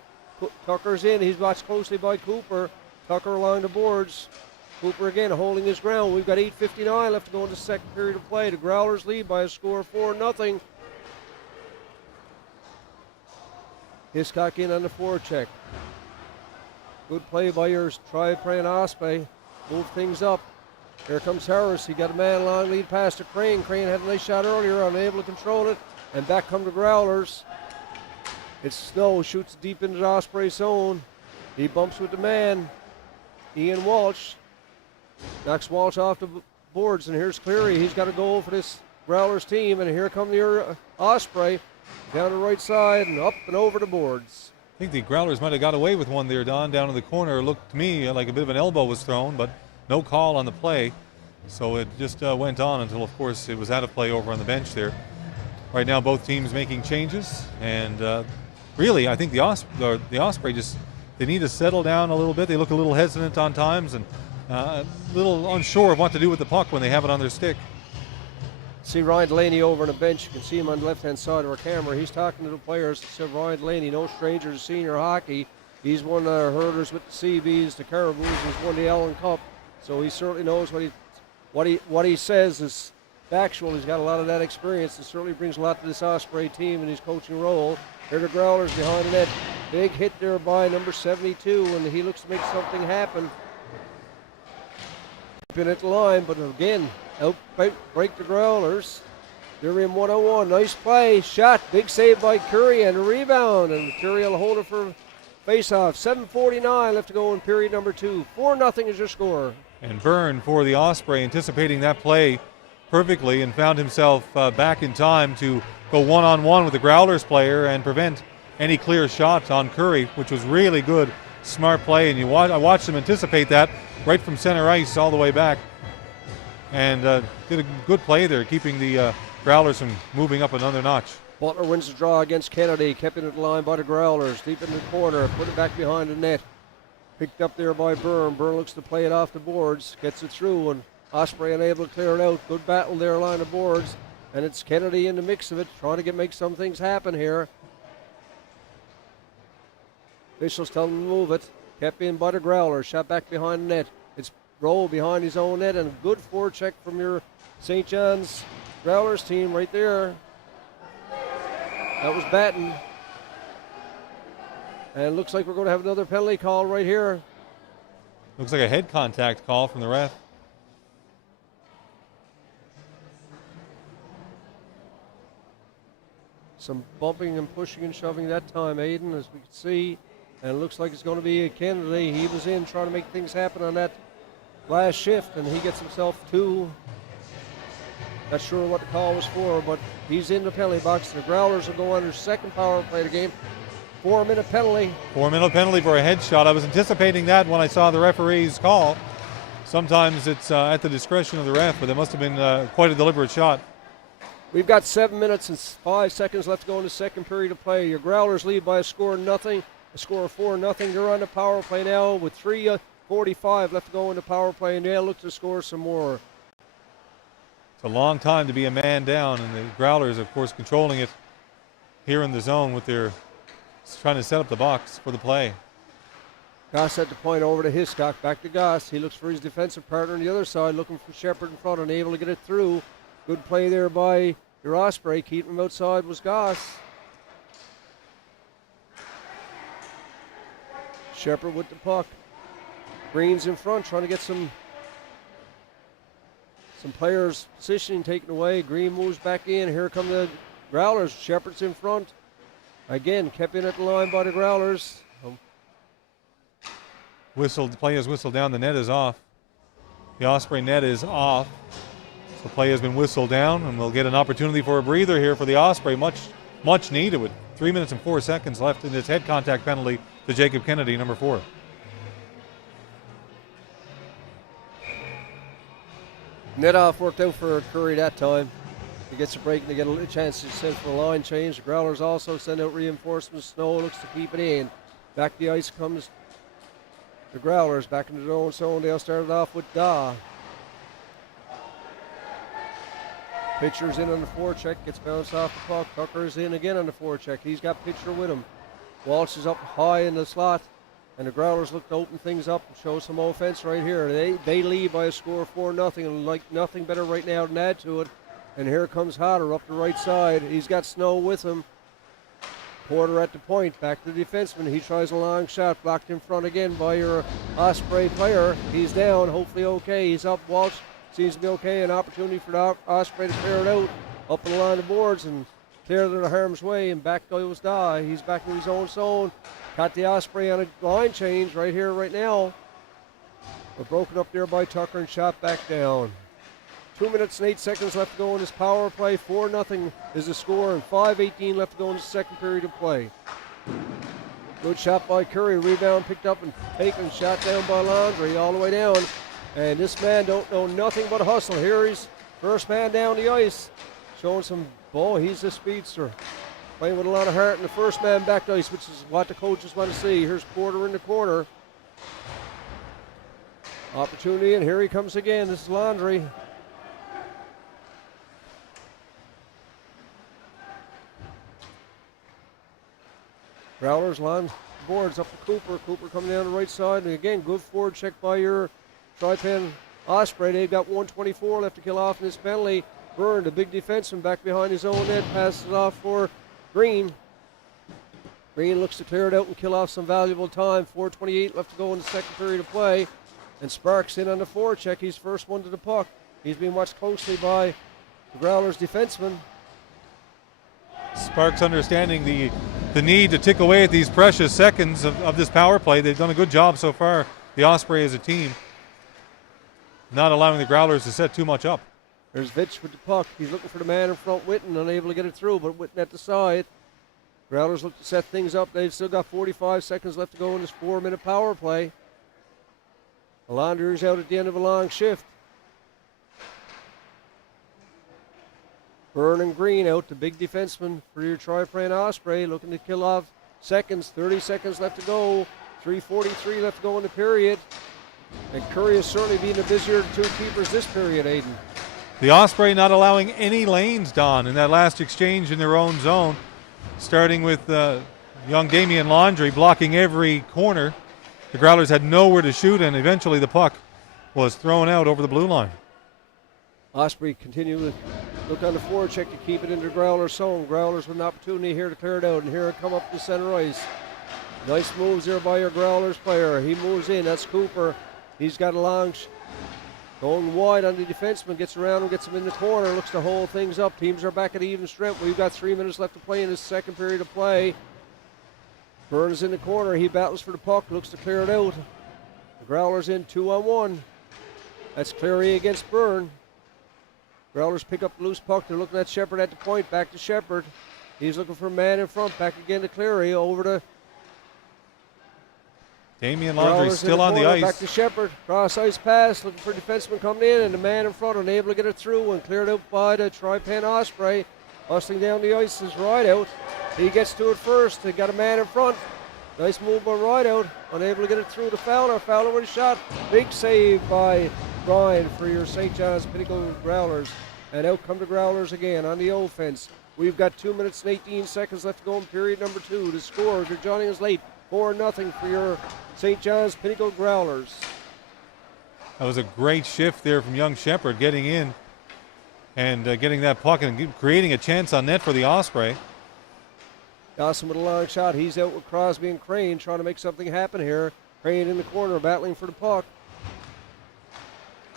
Tucker's in. He's watched closely by Cooper. Tucker along the boards. Cooper again holding his ground. We've got 8:59 left to go in the second period of play. The Growlers lead by a score of 4-0. Hiscock in on the forecheck. Good play by your Tripen Osprey. Move things up. Here comes Harris. He got a man long lead pass to Crane. Crane had a nice shot earlier, unable to control it. And back come the Growlers. It's Snow, shoots deep into the Osprey zone. He bumps with the man, Ian Walsh. Knocks Walsh off the boards, and here's Cleary. He's got a goal for this Growlers team, and here come the Osprey. Down the right side and up and over the boards. I think the Growlers might have got away with one there, Don, down in the corner. It looked to me like a bit of an elbow was thrown, but no call on the play. So it just went on until, of course, it was out of play over on the bench there. Right now, both teams making changes. And really, I think the Osprey just, they need to settle down a little bit. They look a little hesitant on times and a little unsure of what to do with the puck when they have it on their stick. See Ryan Delaney over on the bench. You can see him on the left-hand side of our camera. He's talking to the players. So Ryan Delaney, no stranger to senior hockey. He's one of the herders with the CBs, the Caraboos. He's won the Allen Cup. So he certainly knows what he says is factual. He's got a lot of that experience. It certainly brings a lot to this Osprey team in his coaching role. Here the Growlers behind the net. Big hit there by number 72, and he looks to make something happen. Been at the line, but again, break the Growlers. They're in 1-on-1. Nice play. Shot. Big save by Curry and a rebound. And Curry will hold it for face-off. 7:49 left to go in period number 2. 4-0 is your score. And Byrne for the Osprey anticipating that play perfectly and found himself back in time to go one-on-one with the Growlers player and prevent any clear shot on Curry, which was really good, smart play. And I watched him anticipate that right from center ice all the way back, and did a good play there, keeping the Growlers from moving up another notch. Butler wins the draw against Kennedy, kept it at the line by the Growlers, deep in the corner, put it back behind the net. Picked up there by Byrne. Byrne looks to play it off the boards, gets it through, and Osprey unable to clear it out. Good battle there along the boards, and it's Kennedy in the mix of it, trying to make some things happen here. Officials tell him to move it. Kept in by the Growlers, shot back behind the net. It's Rowe behind his own net, and a good forecheck from your St. John's Growlers team right there. That was Batten. And it looks like we're going to have another penalty call right here. Looks like a head contact call from the ref. Some bumping and pushing and shoving that time, Aiden, as we can see. And it looks like it's going to be a Kennedy. He was in trying to make things happen on that last shift, and he gets himself two. Not sure what the call was for, but he's in the penalty box. The Growlers will go on their second power play of the game. 4-minute penalty. 4-minute penalty for a headshot. I was anticipating that when I saw the referee's call. Sometimes it's at the discretion of the ref, but it must have been quite a deliberate shot. We've got 7 minutes and 5 seconds left to go in the second period of play. Your Growlers lead by a score of 4-0. They're on the power play now with 3:45 left to go in the power play, and they'll look to score some more. It's a long time to be a man down, and the Growlers, of course, controlling it here in the zone with their trying to set up the box for the play. Goss at the point over to Hiscock, back to Goss. He looks for his defensive partner on the other side, looking for Shepard in front and able to get it through. Good play there by your Osprey. Keeping him outside was Goss. Shepard with the puck. Green's in front, trying to get some players' positioning taken away. Green moves back in. Here come the Growlers. Shepard's in front. Again, kept in at the line by the Growlers. Play is whistled down. The net is off. The Osprey net is off. So play has been whistled down, and we'll get an opportunity for a breather here for the Osprey. Much needed with 3 minutes and 4 seconds left in this head contact penalty to Jacob Kennedy, number 4. Net off worked out for Curry that time. He gets a break and they get a chance to send for a line change. The Growlers also send out reinforcements. Snow looks to keep it in. Back to the ice comes the Growlers back into their own zone. They'll start it off with Da. Pitcher's in on the forecheck, gets bounced off the puck. Tucker's in again on the forecheck. He's got Pitcher with him. Walsh is up high in the slot, and the Growlers look to open things up and show some offense right here. They lead by a score of 4-0, and like nothing better right now than add to it. And here comes Hodder up the right side. He's got Snow with him. Porter at the point, back to the defenseman. He tries a long shot, blocked in front again by your Osprey player. He's down, hopefully okay. He's up. Walsh seems to be okay. An opportunity for the Osprey to clear it out. Up in the line of boards and clear it in the harm's way. And back goes Dye. He's back in his own zone. Got the Osprey on a line change right here, right now. But broken up there by Tucker and shot back down. 2 minutes and 8 seconds left to go in this power play. 4-0 is the score, and 5:18 left to go in the second period of play. Good shot by Curry. Rebound picked up and taken. Shot down by Laundry all the way down. And this man don't know nothing but hustle. Here he's first man down the ice. Showing some ball. He's a speedster. Playing with a lot of heart. And the first man back to ice, which is what the coaches want to see. Here's Porter in the corner. Opportunity, and here he comes again. This is Laundry. Growlers line boards up to Cooper. Cooper coming down the right side. And again, good forward check by your Tripen Osprey. They've got 1:24 left to kill off in this penalty. Byrne, the big defenseman, back behind his own net, passes it off for Green. Green looks to clear it out and kill off some valuable time. 4:28 left to go in the second period of play. And Sparks in on the forecheck. He's first one to the puck. He's being watched closely by the Growlers defenseman. Sparks understanding the need to tick away at these precious seconds of this power play. They've done a good job so far, the Osprey as a team, not allowing the Growlers to set too much up. There's Vitch with the puck. He's looking for the man in front, Witten, unable to get it through, but Witten at the side. Growlers look to set things up. They've still got 45 seconds left to go in this 4-minute power play. Laundrier's out at the end of a long shift. Byrne and Green out, the big defenseman for your Tripen Osprey, looking to kill off seconds. 30 seconds left to go. 3:43 left to go in the period. And Curry has certainly been the busier of the two keepers this period, Aiden. The Osprey not allowing any lanes, Don, in that last exchange in their own zone, starting with young Damian Laundrie blocking every corner. The Growlers had nowhere to shoot, and eventually the puck was thrown out over the blue line. Osprey continue to look on the forecheck to keep it in the Growlers zone. Growlers with an opportunity here to clear it out, and here it come up to center ice. Nice moves there by your Growlers player. He moves in. That's Cooper. He's got a long going wide on the defenseman. Gets around him, gets him in the corner. Looks to hold things up. Teams are back at even strength. We've got 3 minutes left to play in this second period of play. Byrne is in the corner. He battles for the puck. Looks to clear it out. The Growlers in 2-on-1. That's Cleary against Byrne. Growlers pick up the loose puck. They're looking at Shepard at the point. Back to Shepard. He's looking for a man in front. Back again to Cleary. Over to Damian Laundrie still on the ice. Back to Shepard. Cross ice pass. Looking for defenseman coming in. And the man in front unable to get it through and cleared out by the Tripen Osprey. Hustling down the ice is Rideout. He gets to it first. They got a man in front. Nice move by Rideout. Unable to get it through to Fowler. Fowler with a shot. Big save by Brian for your St. John's Pinnacle Growlers. And out come the Growlers again on the offense. We've got 2 minutes and 18 seconds left to go in period number 2. The score, if you're joining us late, 4-0 for your St. John's Pinnacle Growlers. That was a great shift there from young Shepard, getting in and getting that puck and creating a chance on net for the Osprey. Dawson with a long shot. He's out with Crosby and Crane trying to make something happen here. Crane in the corner battling for the puck.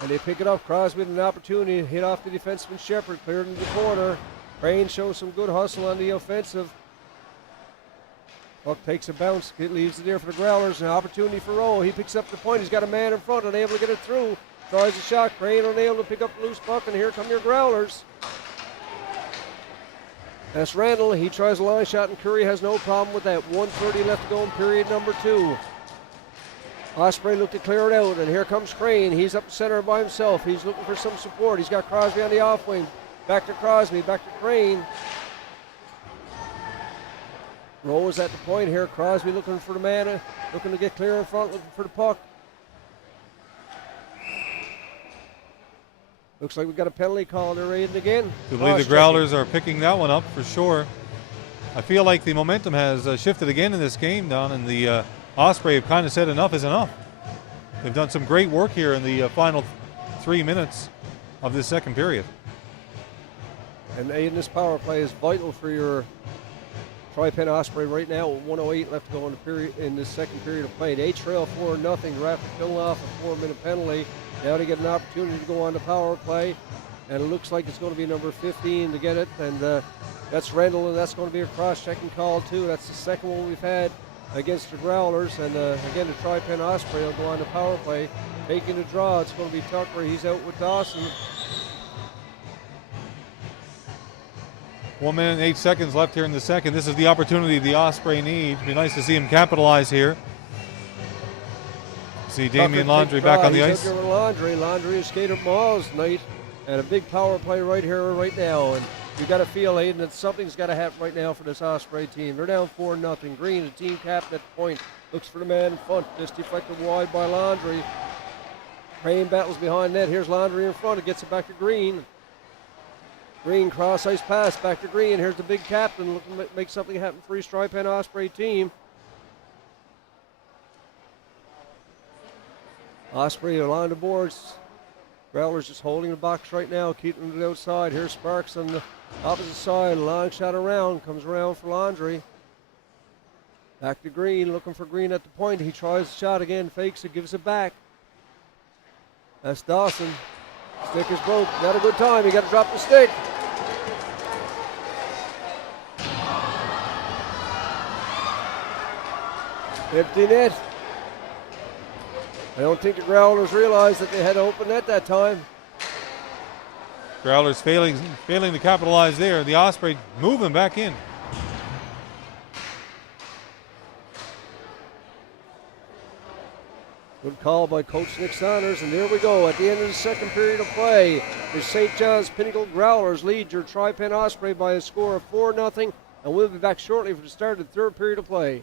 And they pick it up. Crosby with an opportunity to hit off the defenseman Shepard. Cleared into the corner. Crane shows some good hustle on the offensive. Puck takes a bounce. It leaves it there for the Growlers. An opportunity for Rowe. He picks up the point. He's got a man in front. Unable to get it through. Tries a shot. Crane unable to pick up the loose puck. And here come your Growlers. That's Randall. He tries a line shot, and Curry has no problem with that. 1:30 left to go in period number 2. Osprey looked to clear it out, and here comes Crane. He's up the center by himself. He's looking for some support. He's got Crosby on the off wing. Back to Crosby, back to Crane. Rowe is at the point here. Crosby looking for the man, looking to get clear in front, looking for the puck. Looks like we've got a penalty call. They're raiding again. I believe the Growlers are picking that one up for sure. I feel like the momentum has shifted again in this game, Don, and the Osprey have kind of said enough is enough. They've done some great work here in the final 3 minutes of this second period. And in this power play is vital for your Tripen Osprey right now. 1:08 left to go in the period in this second period of play. They trail 4-0. Rapid fill off a 4-minute penalty. Now they get an opportunity to go on the power play, and it looks like it's going to be number 15 to get it, and that's Randall, and that's going to be a cross-checking call too. That's the second one we've had against the Growlers, and again the Tripen Osprey will go on the power play, taking the draw. It's going to be Tucker. He's out with Dawson. 1 minute and 8 seconds left here in the second. This is the opportunity the Osprey need. It'd be nice to see him capitalize here. See Damian Laundrie back on the ice. He's Laundrie has skated miles tonight, and a big power play right here, right now. And you got to feel, Aiden, that something's got to happen right now for this Osprey team. They're down 4-0. Green, the team captain at the point, looks for the man in front. Just deflected wide by Laundrie. Crane battles behind net. Here's Laundrie in front. It gets it back to Green. Green cross ice pass back to Green. Here's the big captain looking to make something happen for his Tripen Osprey team. Osprey along the boards. Growlers just holding the box right now, keeping it outside. Here's Sparks on the opposite side. Long shot around, comes around for Laundrie. Back to Green, looking for Green at the point. He tries the shot again, fakes it, gives it back. That's Dawson. Stick is broke. Not a good time. He got to drop the stick. Empty net. I don't think the Growlers realized that they had to open net that time. Growlers failing to capitalize there. The Osprey moving back in. Good call by Coach Nick Saunders, and there we go. At the end of the second period of play, the St. John's Pinnacle Growlers lead your Tripen Osprey by a score of 4-0, and we'll be back shortly for the start of the third period of play.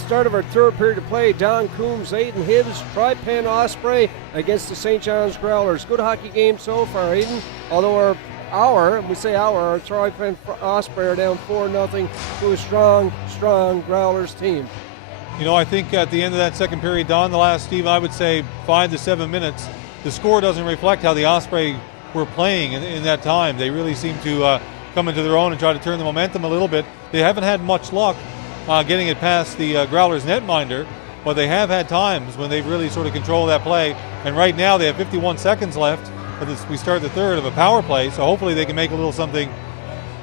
the start of our third period of play. Don Coombs, Aidan Hibbs, Tripen Osprey against the St. John's Growlers. Good hockey game so far, Aidan. Although our Tripen Osprey are down 4-0 to a strong Growlers team. You know, I think at the end of that second period, Don, the last, Steve, I would say 5 to 7 minutes, the score doesn't reflect how the Osprey were playing in that time. They really seem to come into their own and try to turn the momentum a little bit. They haven't had much luck getting it past the Growlers netminder, but they have had times when they've really sort of controlled that play. And right now they have 51 seconds left. We start the third of a power play, so hopefully they can make a little something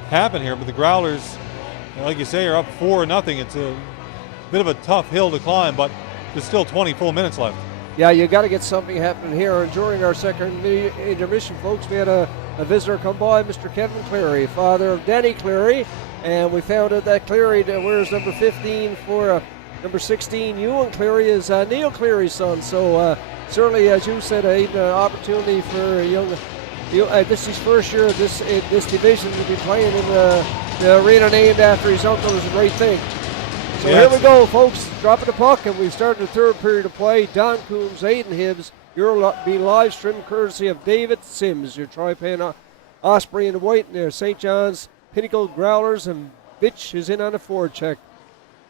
happen here. But the Growlers, like you say, are up 4-0. It's a bit of a tough hill to climb, but there's still 20 full minutes left. Yeah, you got to get something happening here. And during our second intermission, folks, we had a visitor come by, Mr. Kevin Cleary, father of Danny Cleary, and we found out that Cleary wears number 15 for number 16. Ewan Cleary is Neil Cleary's son. So certainly, as you said, an opportunity for a young. This is his first year of this division to be playing in the arena named after his uncle is a great thing. So Here we go, folks. Dropping the puck, and we've started the third period of play. Don Coombs, Aidan Hibbs. You're being live streamed courtesy of David Sims. Your Tripen Osprey in the white, and their St. John's Pinnacle Growlers, and Bitch is in on the forward check.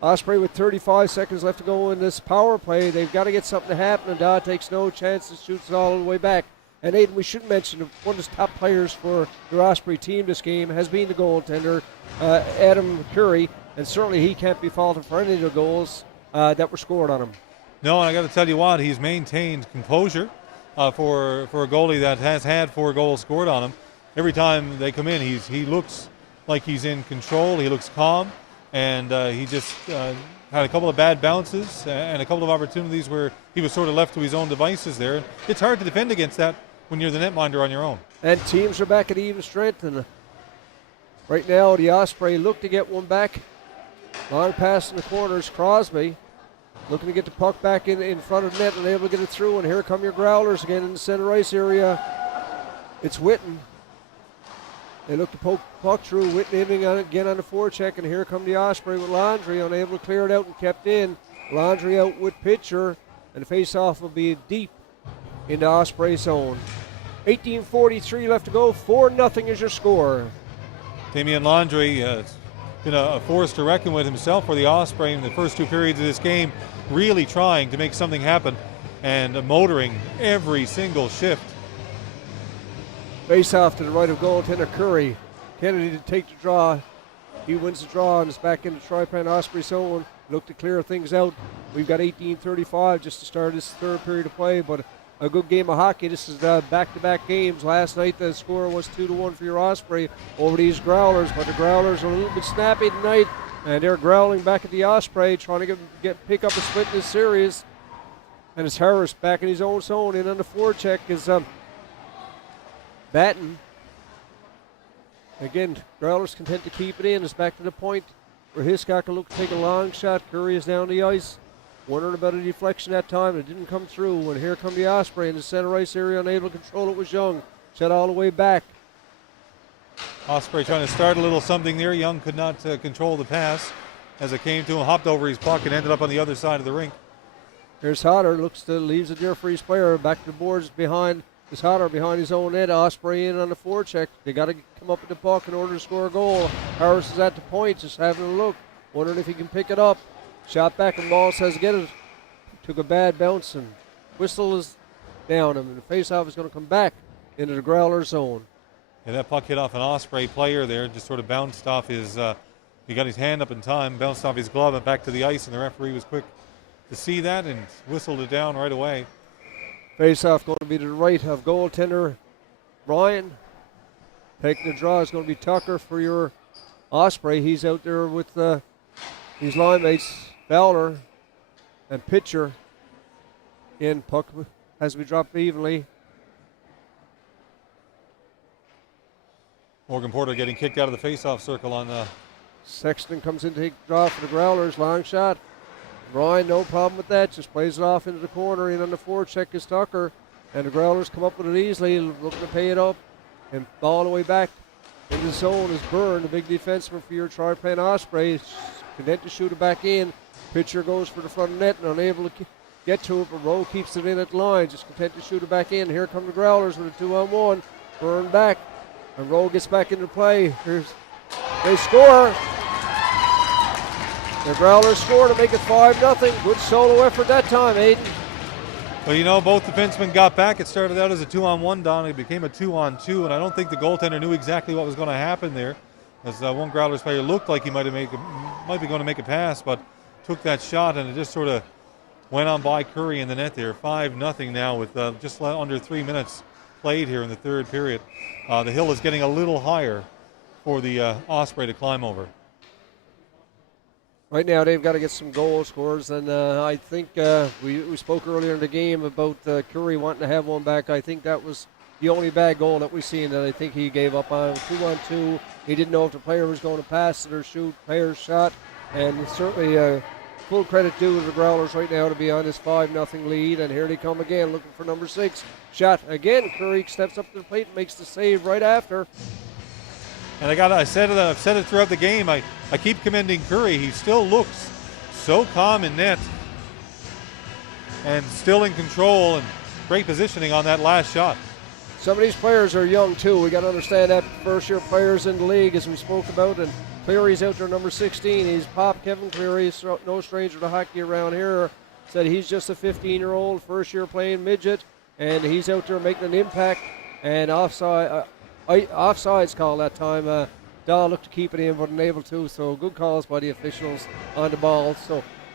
Osprey with 35 seconds left to go in this power play. They've got to get something to happen, and Don takes no chances, shoots it all the way back. And Aidan, we should mention one of the top players for the Osprey team this game has been the goaltender, Adam Curry. And certainly he can't be faulted for any of the goals that were scored on him. No, and I got to tell you what, he's maintained composure for a goalie that has had 4 goals scored on him. Every time they come in, he looks like he's in control. He looks calm, and he just had a couple of bad bounces and a couple of opportunities where he was sort of left to his own devices there. And it's hard to defend against that when you're the netminder on your own. And teams are back at even strength, and right now the Osprey look to get one back. Long pass in the corners, Crosby looking to get the puck back in front of the net and able to get it through. And here come your Growlers again in the center ice area. It's Witten. They look to poke the puck through. Witten aiming on it again on the forecheck, and here come the Osprey with Landry unable to clear it out and kept in. Landry out with Pitcher, and the face-off will be deep into Osprey zone. 18:43 left to go. 4-0 is your score. Damian Landry been a force to reckon with himself for the Osprey in the first 2 periods of this game, really trying to make something happen and motoring every single shift. Face off to the right of goaltender Curry. Kennedy to take the draw. He wins the draw and is back into Tripen Osprey zone. Look to clear things out. We've got 18:35 just to start this third period of play, but a good game of hockey. This is back-to-back games. Last night the score was 2-1 for your Osprey over these Growlers, but the Growlers are a little bit snappy tonight, and they're growling back at the Osprey, trying to pick up a split in this series. And it's Harris back in his own zone. In on the forecheck is Batten. Again, Growlers content to keep it in. It's back to the point where Hiscock will look to take a long shot. Curry is down the ice. Wondering about a deflection that time. It didn't come through. And here come the Osprey in the center ice area. Unable to control it was Young. Shot all the way back. Osprey trying to start a little something there. Young could not control the pass as it came to him. Hopped over his puck and ended up on the other side of the rink. Here's Hodder. Leaves the Deerfreeze player. Back to the boards behind. Is Hodder behind his own net. Osprey in on the forecheck. They got to come up with the puck in order to score a goal. Harris is at the point. Just having a look. Wondering if he can pick it up. Shot back and ball says get it. Took a bad bounce and whistle is down him. And the faceoff is going to come back into the Growler zone. Yeah, that puck hit off an Osprey player there. Just sort of bounced off his, he got his hand up in time, bounced off his glove and back to the ice. And the referee was quick to see that and whistled it down right away. Faceoff going to be to the right of goaltender Ryan. Taking the draw is going to be Tucker for your Osprey. He's out there with his line mates, Fowler and Pitcher. In puck has to be dropped evenly. Morgan Porter getting kicked out of the face-off circle on Sexton comes in to take the draw for the Growlers. Long shot. Ryan, no problem with that. Just plays it off into the corner. In on the forecheck is Tucker. And the Growlers come up with it easily, looking to pay it up. And all the way back in the zone is Byrne, the big defenseman for your Tripen Osprey. Content to shoot it back in. Pitcher goes for the front net and unable to get to it, but Rowe keeps it in at the line, just content to shoot it back in. Here come the Growlers with a 2-on-1. Burn back, and Rowe gets back into play. They score. The Growlers score to make it 5-0. Good solo effort that time, Aiden. Well, both defensemen got back. It started out as a 2-on-1, Don. It became a 2-on-2, and I don't think the goaltender knew exactly what was going to happen there, as one Growlers player looked like he might be going to make a pass, but took that shot, and it just sort of went on by Curry in the net there. 5-0 now with just under 3 minutes played here in the third period. The hill is getting a little higher for the Osprey to climb over. Right now, they've got to get some goal scores, and I think we spoke earlier in the game about Curry wanting to have one back. I think that was the only bad goal that we've seen that I think he gave up on. 2-on-2. He didn't know if the player was going to pass it or shoot. Player's shot, and certainly full credit due to the Growlers right now to be on this 5-0 lead. And here they come again, looking for number 6. Shot again. Curry steps up to the plate and makes the save right after. And I've said it throughout the game. I keep commending Curry. He still looks so calm in net and still in control and great positioning on that last shot. Some of these players are young too. We got to understand that first-year players in the league, as we spoke about. And Cleary's out there, number 16. He's Pop Kevin Cleary. He's no stranger to hockey around here. Said he's just a 15-year-old, first-year playing midget, and he's out there making an impact. And offsides call that time. Dahl looked to keep it in, but unable to. So good calls by the officials on the ball.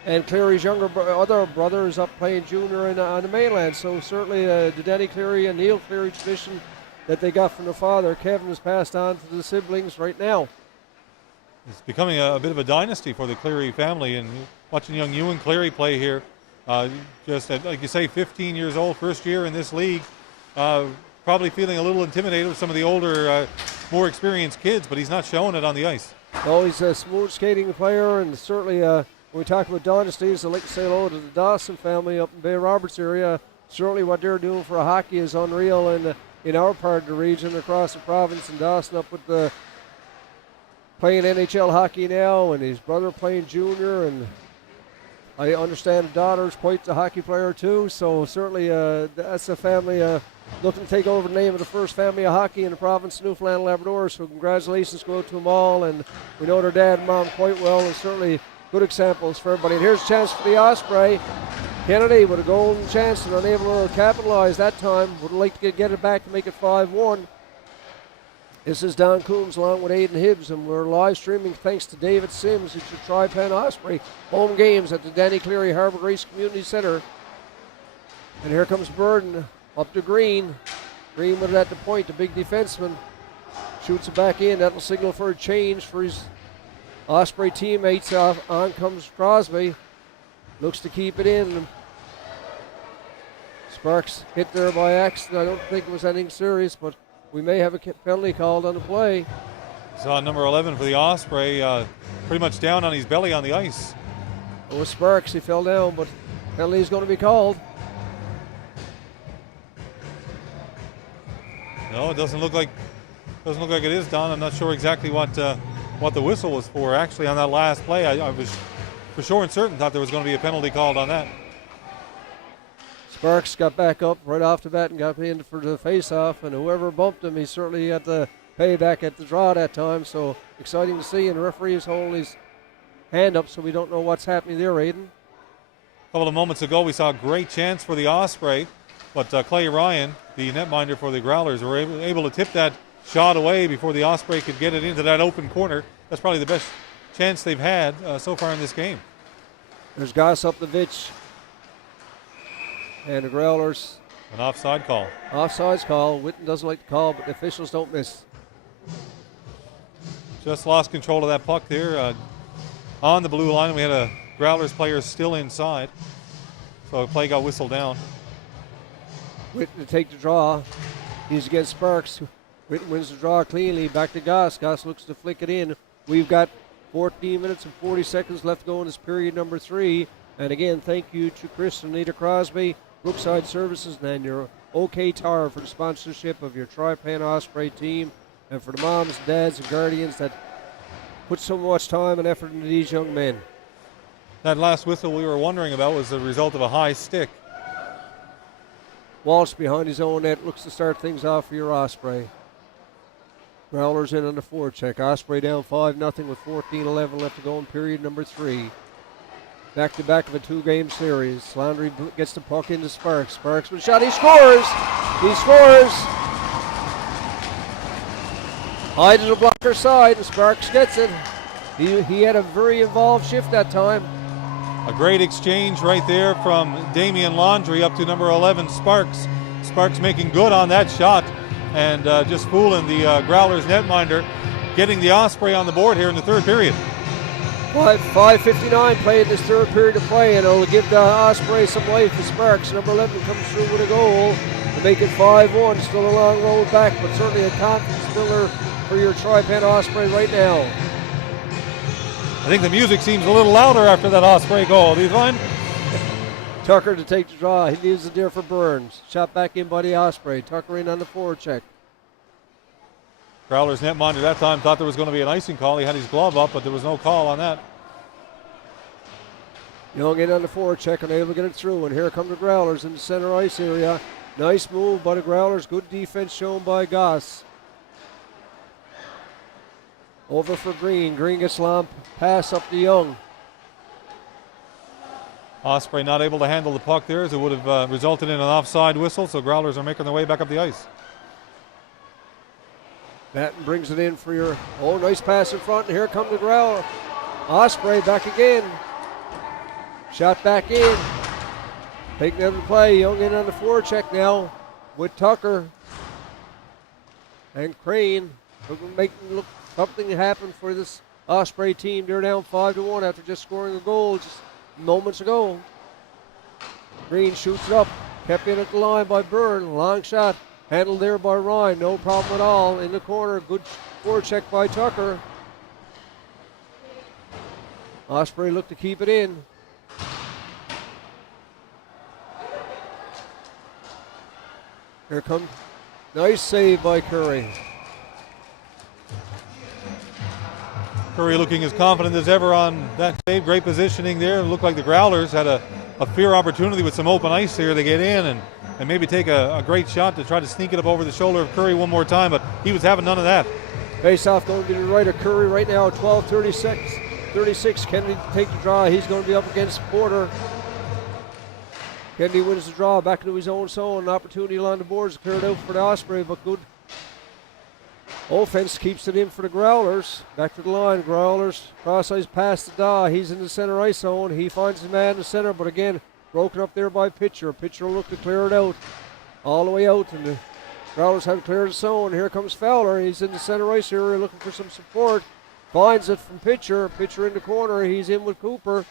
And Cleary's other brother is up playing junior on the mainland. So certainly the Danny Cleary and Neil Cleary tradition that they got from their father, Kevin, has passed on to the siblings right now. It's becoming a bit of a dynasty for the Cleary family, and watching young Ewan Cleary play here, just at, like you say, 15 years old, first year in this league, probably feeling a little intimidated with some of the older, more experienced kids, but he's not showing it on the ice. No, he's a smooth skating player, and certainly when we talk about dynasties, I'd like to say hello to the Dawson family up in Bay Roberts area. Certainly what they're doing for hockey is unreal in our part of the region, across the province, and Dawson up with the playing NHL hockey now, and his brother playing junior, and I understand the daughter's quite the hockey player too, so certainly that's a family looking to take over the name of the first family of hockey in the province of Newfoundland and Labrador, so congratulations go out to them all, and we know their dad and mom quite well, and certainly good examples for everybody. And here's a chance for the Osprey. Kennedy with a golden chance and unable to capitalize that time. Would like to get it back to make it 5-1. This is Don Coombs along with Aidan Hibbs, and we're live streaming thanks to David Sims. It's your Tripen Osprey home games at the Danny Cleary Harbour Grace Community Centre. And here comes Burden up to Green. Green with it at the point, the big defenseman. Shoots it back in. That'll signal for a change for his Osprey teammates. On comes Crosby. Looks to keep it in. Sparks hit there by accident. I don't think it was anything serious, but we may have a penalty called on the play. Saw number 11 for the Osprey, pretty much down on his belly on the ice. It was Sparks. He fell down, but penalty is going to be called. No, it doesn't look like it is, Don. I'm not sure exactly what the whistle was for. Actually, on that last play, I was for sure and certain thought there was going to be a penalty called on that. Sparks got back up right off the bat and got in for the face-off, and whoever bumped him, he certainly got the payback at the draw that time, so exciting to see, and the referee is holding his hand up, so we don't know what's happening there, Aiden. A couple of moments ago, we saw a great chance for the Osprey, but Clay Ryan, the netminder for the Growlers, were able to tip that shot away before the Osprey could get it into that open corner. That's probably the best chance they've had so far in this game. There's Gossuptovich. And the Growlers. An offside call. Offsides call. Witten doesn't like the call, but the officials don't miss. Just lost control of that puck there on the blue line. We had a Growlers player still inside. So the play got whistled down. Witten to take the draw. He's against Sparks. Witten wins the draw cleanly. Back to Goss. Goss looks to flick it in. We've got 14 minutes and 40 seconds left to go in this period number 3. And again, thank you to Chris and Anita Crosby, Brookside Services, and your OK Tower for the sponsorship of your Tripen Osprey team, and for the moms, dads, and guardians that put so much time and effort into these young men. That last whistle we were wondering about was the result of a high stick. Walsh behind his own net looks to start things off for your Osprey. Growlers in on the forecheck. Osprey down 5-0 with 14-11 left to go in period number 3. Back to back of a 2-game series. Landry gets the puck into Sparks. Sparks with a shot. He scores! He scores! High to the blocker side, and Sparks gets it. He had a very involved shift that time. A great exchange right there from Damian Laundry up to number 11, Sparks. Sparks making good on that shot and just fooling the Growlers netminder, getting the Osprey on the board here in the third period. 5:59 played in this third period of play, and it'll give the Osprey some life as Sparks. Number 11 comes through with a goal to make it 5-1. Still a long road back, but certainly a confidence builder for your Tripen Osprey right now. I think the music seems a little louder after that Osprey goal. Do you find? Tucker to take the draw. He leaves it there for Burns. Shot back in by the Osprey. Tucker in on the forecheck. Growlers netminder that time thought there was going to be an icing call. He had his glove up, but there was no call on that. Young in on the forecheck, unable to get it through. And here come the Growlers in the center ice area. Nice move by the Growlers. Good defense shown by Goss. Over for Green. Green gets long pass up to Young. Osprey not able to handle the puck there, as it would have resulted in an offside whistle, so Growlers are making their way back up the ice. Batten brings it in for your, nice pass in front, and here come the Growler. Osprey back again. Shot back in. Taking another play. Young in on the forecheck now with Tucker and Crane. Making something happen for this Osprey team. They're down 5-1 after just scoring a goal just moments ago. Green shoots it up. Kept in at the line by Byrne. Long shot. Handled there by Ryan. No problem at all. In the corner. Good forecheck by Tucker. Osprey looked to keep it in. Here comes. Nice save by Curry. Curry looking as confident as ever on that save. Great positioning there. It looked like the Growlers had a fair opportunity with some open ice here to get in and maybe take a great shot to try to sneak it up over the shoulder of Curry one more time, but he was having none of that. Face-off going to the right of Curry right now, 12:36. Kennedy to take the draw. He's going to be up against Porter. Kennedy wins the draw back into his own zone. An opportunity along the boards cleared out for the Osprey, but good offense keeps it in for the Growlers. Back to the line. Growlers cross-ice pass to Daw. He's in the center ice zone. He finds his man in the center, but again, broken up there by Pitcher. Pitcher will look to clear it out. All the way out, and the Growlers have cleared the zone. Here comes Fowler. He's in the center ice area looking for some support. Finds it from Pitcher. Pitcher in the corner. He's in with Cooper.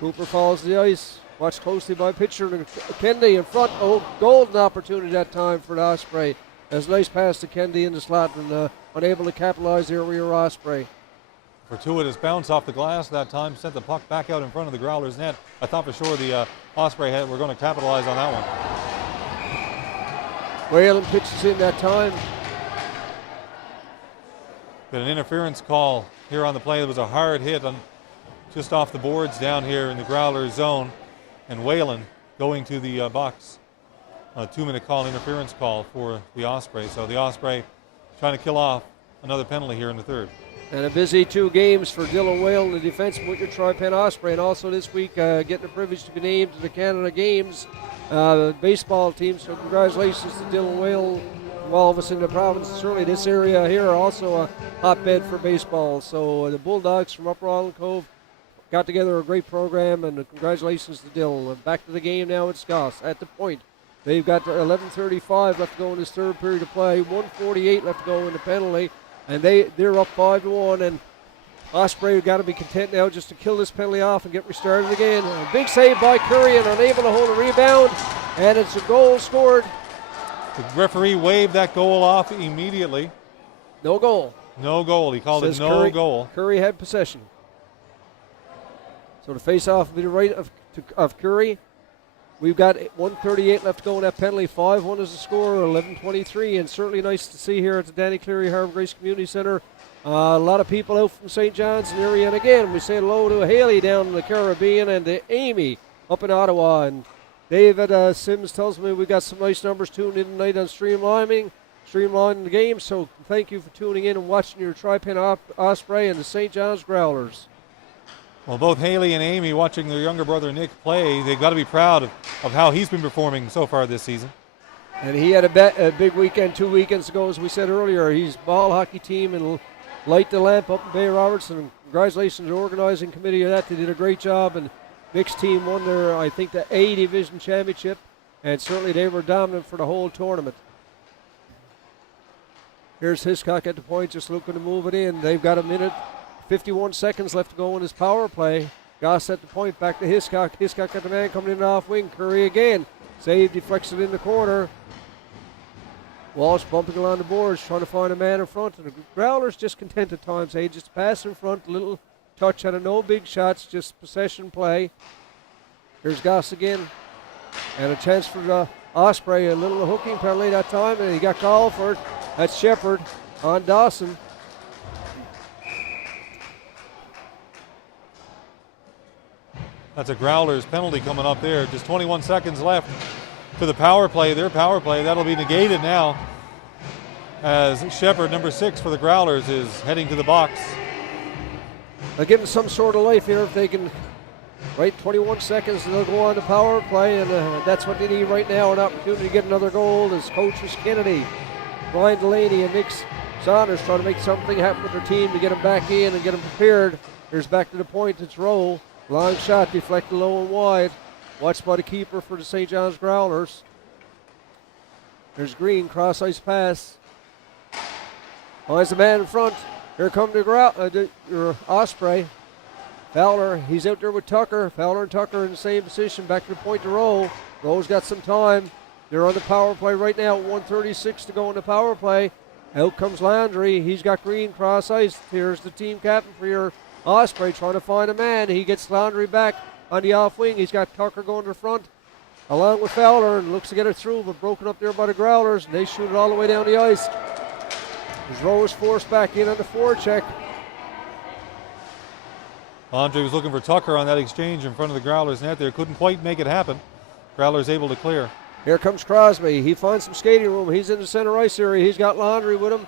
Cooper follows the ice. Watched closely by Pitcher. Kennedy in front. Golden opportunity that time for the Osprey. There's a nice pass to Kennedy in the slot and unable to capitalize there with your Osprey. Fortuitous bounce off the glass that time, sent the puck back out in front of the Growlers net. I thought for sure the Osprey were going to capitalize on that one. Whalen pitches in that time. Got an interference call here on the play. There was a hard hit just off the boards down here in the Growlers zone, and Whalen going to the box. A 2-minute call, interference call for the Osprey. So the Osprey trying to kill off another penalty here in the third. And a busy 2 games for Dylan Whalen, the defenseman with your Tripen Osprey, and also this week getting the privilege to be named to the Canada Games baseball team. So congratulations to Dylan Whalen from all of us in the province. Certainly this area here also a hotbed for baseball. So the Bulldogs from Upper Island Cove got together a great program, and congratulations to Dylan. Back to the game now. It's Goss at the point. They've got 11:35 left to go in this third period of play. 1:48 left to go in the penalty. And they're up 5-1, and Osprey have got to be content now just to kill this penalty off and get restarted again. A big save by Curry and unable to hold a rebound, and it's a goal scored. The referee waved that goal off immediately. No goal. No goal. He called it no goal. Curry had possession. So the face-off will be the right of Curry. We've got 1:38 left to go in that penalty. 5-1 is the score, 11:23, and certainly nice to see here at the Danny Cleary Harbour Grace Community Centre. A lot of people out from St. John's area, and again, we say hello to Haley down in the Caribbean and to Amy up in Ottawa. And David Sims tells me we got some nice numbers tuned in tonight on streamlining the game. So thank you for tuning in and watching your Tripen Osprey and the St. John's Growlers. Well, both Haley and Amy watching their younger brother Nick play, they've got to be proud of how he's been performing so far this season. And he had a big weekend 2 weekends ago, as we said earlier. He's ball hockey team and Light the Lamp up in Bay Robertson. And congratulations to the organizing committee of that. They did a great job, and Nick's team won their, I think, the A Division championship, and certainly they were dominant for the whole tournament. Here's Hiscock at the point, just looking to move it in. They've got a minute, 51 seconds left to go in his power play. Goss at the point, back to Hiscock. Hiscock got the man coming in off wing. Curry again. Save, deflects it in the corner. Walsh bumping along the boards, trying to find a man in front. And the Growlers just content at times, hey, just pass in front, a little touch out of no big shots, just possession play. Here's Goss again. And a chance for the Osprey, a little hooking penalty that time, and he got called for it. That's Shepard on Dawson. That's a Growlers penalty coming up there. Just 21 seconds left to the power play. Their power play, that'll be negated now as Shepard, number 6 for the Growlers, is heading to the box. They'll give them some sort of life here if they can. Right, 21 seconds, and they'll go on to power play, and that's what they need right now, an opportunity to get another goal. As coaches Kennedy, Brian Delaney, and Nick Saunders trying to make something happen with their team to get them back in and get them prepared. Here's back to the point, it's Rowe. Long shot, deflected low and wide. Watched by the keeper for the St. John's Growlers. There's Green, cross ice pass. Finds the man in front. Here come the Osprey. Fowler, he's out there with Tucker. Fowler and Tucker in the same position. Back to the point to Rowe. Rowe's got some time. They're on the power play right now. 1:36 to go in the power play. Out comes Landry. He's got Green cross ice. Here's the team captain for your Osprey trying to find a man. He gets Landry back on the off wing. He's got Tucker going to the front along with Fowler and looks to get it through, but broken up there by the Growlers. And they shoot it all the way down the ice. As Rowe is forced back in on the forecheck. Andre was looking for Tucker on that exchange in front of the Growlers net there. Couldn't quite make it happen. Growlers able to clear. Here comes Crosby. He finds some skating room. He's in the center ice area. He's got Laundry with him.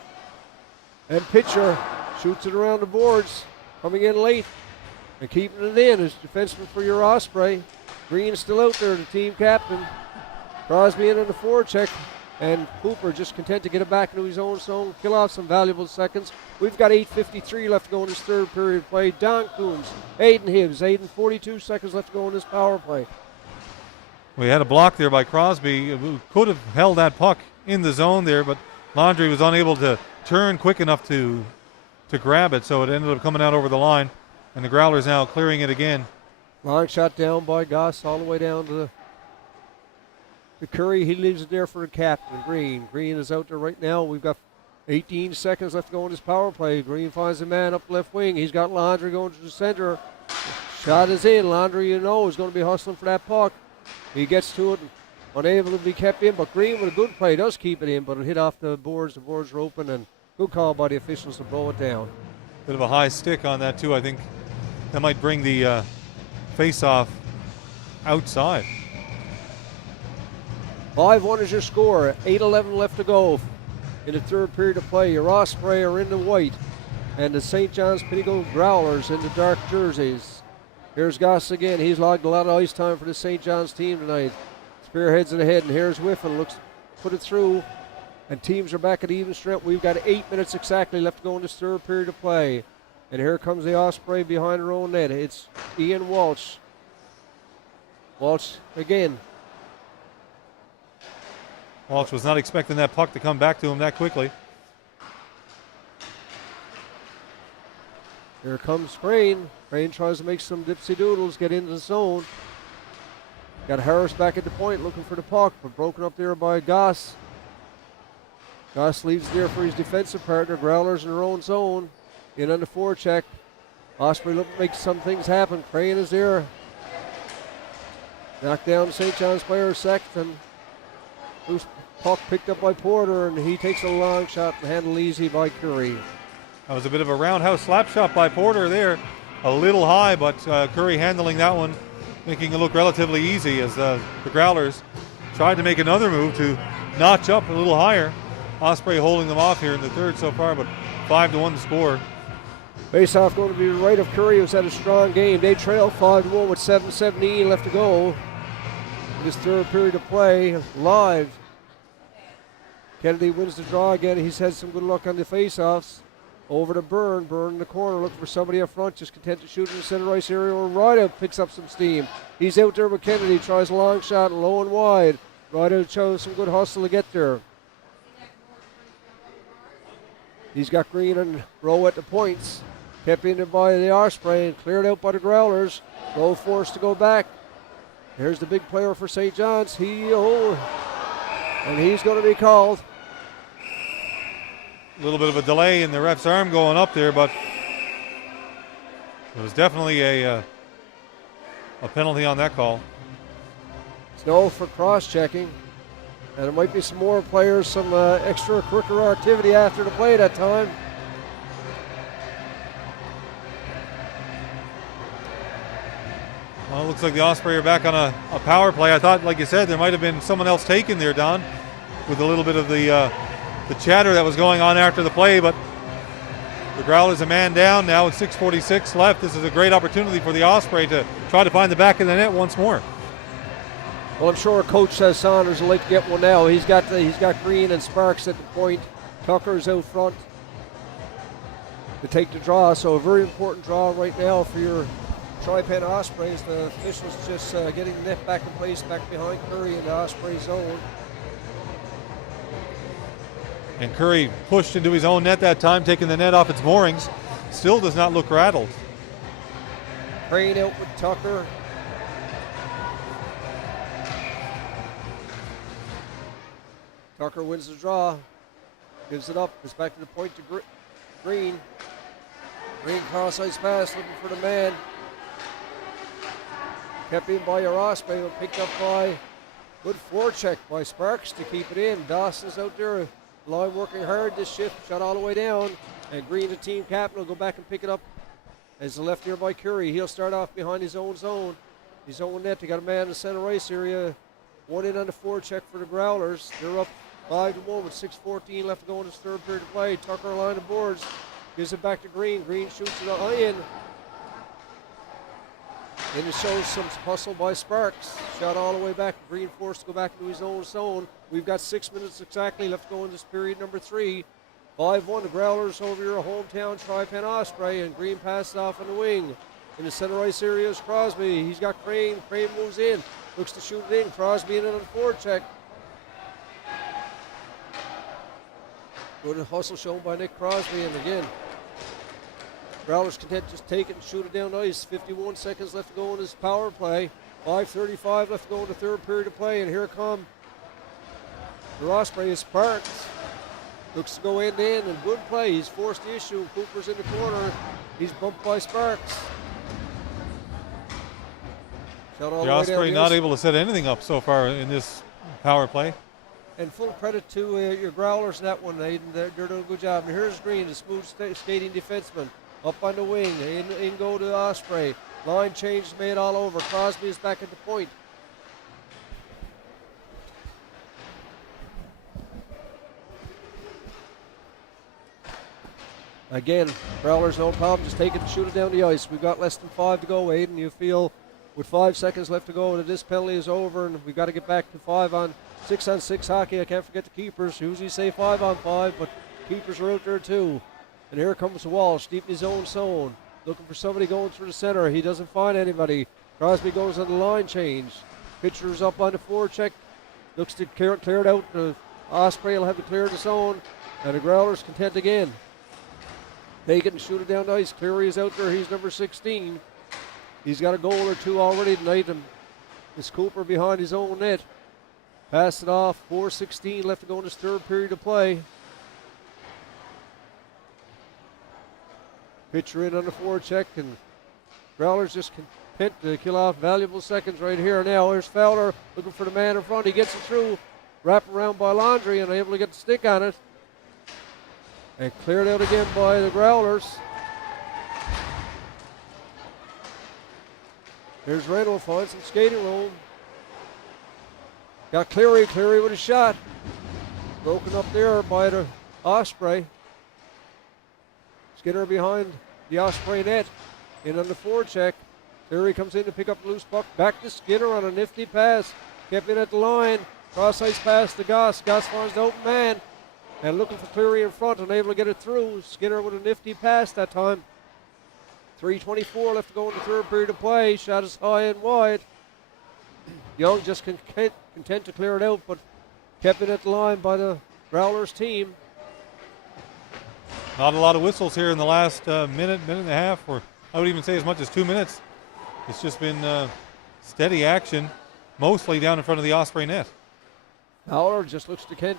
And Pitcher shoots it around the boards. Coming in late and keeping it in is defenseman for your Osprey. Green still out there, the team captain. Crosby in on the forecheck. And Cooper just content to get it back into his own zone, kill off some valuable seconds. We've got 8:53 left to go in this third period play. Don Coombs, Aiden Hibbs, 42 seconds left to go in this power play. We had a block there by Crosby, who could have held that puck in the zone there, but Laundry was unable to turn quick enough to grab it, so it ended up coming out over the line, and the Growlers now clearing it again. Long shot down by Goss all the way down to Curry. He leaves it there for the captain, Green. Green is out there right now. We've got 18 seconds left to go in this power play. Green finds a man up left wing. He's got Laundry going to the center. Shot is in. Laundry, is going to be hustling for that puck. He gets to it, unable to be kept in, but Green with a good play does keep it in, but it hit off the boards. The boards are open, and good call by the officials to blow it down. Bit of a high stick on that, too. I think that might bring the face-off outside. 5-1 is your score. 8:11 left to go in the third period of play. Your Osprey are in the white, and the St. John's Pinnacle Growlers in the dark jerseys. Here's Goss again. He's logged a lot of ice time for the St. John's team tonight. Spearheads it ahead, and here's Whiffen. Looks to put it through, and teams are back at even strength. We've got 8 minutes exactly left to go in this third period of play. And here comes the Osprey behind her own net. It's Ian Walsh. Walsh again. Walsh was not expecting that puck to come back to him that quickly. Here comes Crane. Crane tries to make some dipsy doodles, get into the zone. Got Harris back at the point looking for the puck, but broken up there by Goss. Goss leaves there for his defensive partner. Growlers in their own zone. In on the forecheck. Osprey looking to make some things happen. Crane is there. Knocked down St. John's player Sexton. Loose puck picked up by Porter, and he takes a long shot and handled easy by Curry. That was a bit of a roundhouse slap shot by Porter there. A little high, but Curry handling that one, making it look relatively easy as the Growlers tried to make another move to notch up a little higher. Osprey holding them off here in the third so far, but 5-1 score. Face-off going to be right of Curry, who's had a strong game. They trail 5-1 with 7:17 left to go in this third period of play. Live. Kennedy wins the draw again. He's had some good luck on the face-offs. Over to Byrne. Byrne in the corner, looking for somebody up front, just content to shoot in the center ice area. Rideout picks up some steam. He's out there with Kennedy, tries a long shot, low and wide. Rideout shows some good hustle to get there. He's got Green and Rowe at the points. Kept in by the Osprey and cleared out by the Growlers. Low forced to go back. Here's the big player for St. John's. And he's going to be called. A little bit of a delay in the ref's arm going up there, but it was definitely a penalty on that call. Snow for cross-checking. And there might be some more players, some extracurricular activity after the play that time. Well, it looks like the Osprey are back on a power play. I thought, like you said, there might have been someone else taken there, Don, with a little bit of the chatter that was going on after the play, but the Growlers a man down now with 6:46 left. This is a great opportunity for the Osprey to try to find the back of the net once more. Well, I'm sure Coach Saunders will like to get one now. He's got Green and Sparks at the point. Tucker's out front to take the draw. So a very important draw right now for your Tripen Ospreys. The officials just getting the net back in place, back behind Curry in the Osprey zone. And Curry pushed into his own net that time, taking the net off its moorings. Still does not look rattled. Crane out with Tucker. Tucker wins the draw. Gives it up. Goes back to the point to Green. Green cross ice pass, looking for the man. Kept in by your Osprey, picked up by good forecheck by Sparks to keep it in. Dawson's out there, line working hard this shift, shot all the way down. And Green, the team captain, will go back and pick it up as the left here by Curry. He'll start off behind his own zone. His own net. They got a man in the center ice area. One in on the forecheck for the Growlers. They're up 5-1 with 6:14 left to go in this third period of play. Tucker line of boards. Gives it back to Green. Green shoots it in. And it shows some hustle by Sparks. Shot all the way back. Green forced to go back into his own zone. We've got 6 minutes exactly left to go in this period number 3. 5-1, the Growlers over your hometown Tripen Osprey, and Green passes off on the wing. In the center ice area is Crosby. He's got Crane. Crane moves in. Looks to shoot it in. Crosby in on the forecheck. Good hustle shown by Nick Crosby, and again, Growlers content just take it and shoot it down ice. 51 seconds left to go in this power play. 5:35 left to go in the third period of play, and here come the Osprey is Sparks. Looks to go end in, and good play. He's forced the issue. Cooper's in the corner. He's bumped by Sparks. Shot all the Osprey not able to set anything up so far in this power play. And full credit to your Growlers in that one, Aiden. They're doing a good job. And here's Green, the smooth skating defenseman. Up on the wing. In go to Osprey. Line change made all over. Crosby is back at the point. Again, Growlers no problem. Just take it and shoot it down the ice. We've got less than 5 to go, Aiden. You feel with 5 seconds left to go that this penalty is over, and we've got to get back to 6-on-6 hockey. I can't forget the keepers. Usually say 5-on-5, but keepers are out there too. And here comes Walsh, deep in his own zone. Looking for somebody going through the center. He doesn't find anybody. Crosby goes on the line change. Pitcher's up on the forecheck. Looks to clear it out. Osprey will have to clear the zone. And the Growlers content again. Take it and shoot it down the ice. Cleary is out there. He's number 16. He's got a goal or two already tonight. And it's Cooper behind his own net. Pass it off. 4:16 left to go in this third period of play. Pitcher in on the forecheck, and Growlers just content to kill off valuable seconds right here now. There's Fowler looking for the man in front. He gets it through. Wrap around by Laundry and able to get the stick on it. And cleared out again by the Growlers. Here's Reynolds, finds some skating room. Got Cleary with a shot. Broken up there by the Osprey. Skinner behind the Osprey net. In on the forecheck. Cleary comes in to pick up the loose puck. Back to Skinner on a nifty pass. Kept in at the line. Cross ice pass to Goss. Goss finds the open man. And looking for Cleary in front, unable to get it through. Skinner with a nifty pass that time. 3:24 left to go in the third period of play. Shot is high and wide. Young just content to clear it out, but kept it at the line by the Growlers team. Not a lot of whistles here in the last minute and a half, or I would even say as much as 2 minutes. It's just been steady action, mostly down in front of the Osprey net. Fowler just looks content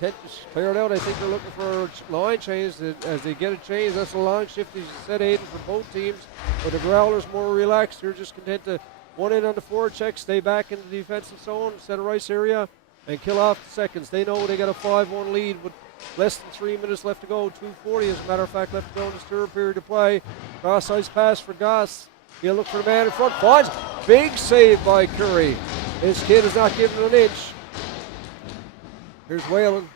to clear it out. I think they're looking for line change. As they get a change, that's a long shift, as you said, Aiden, for both teams. But the Growlers more relaxed. They're just content to one in on the forecheck, stay back in the defensive zone, center ice area, and kill off the seconds. They know they got a 5-1 lead with less than 3 minutes left to go. 2:40, as a matter of fact, left to go in this third period of play. Cross ice pass for Goss. He'll look for the man in front. Finds. Big save by Curry. This kid is not giving an inch. Here's Whalen.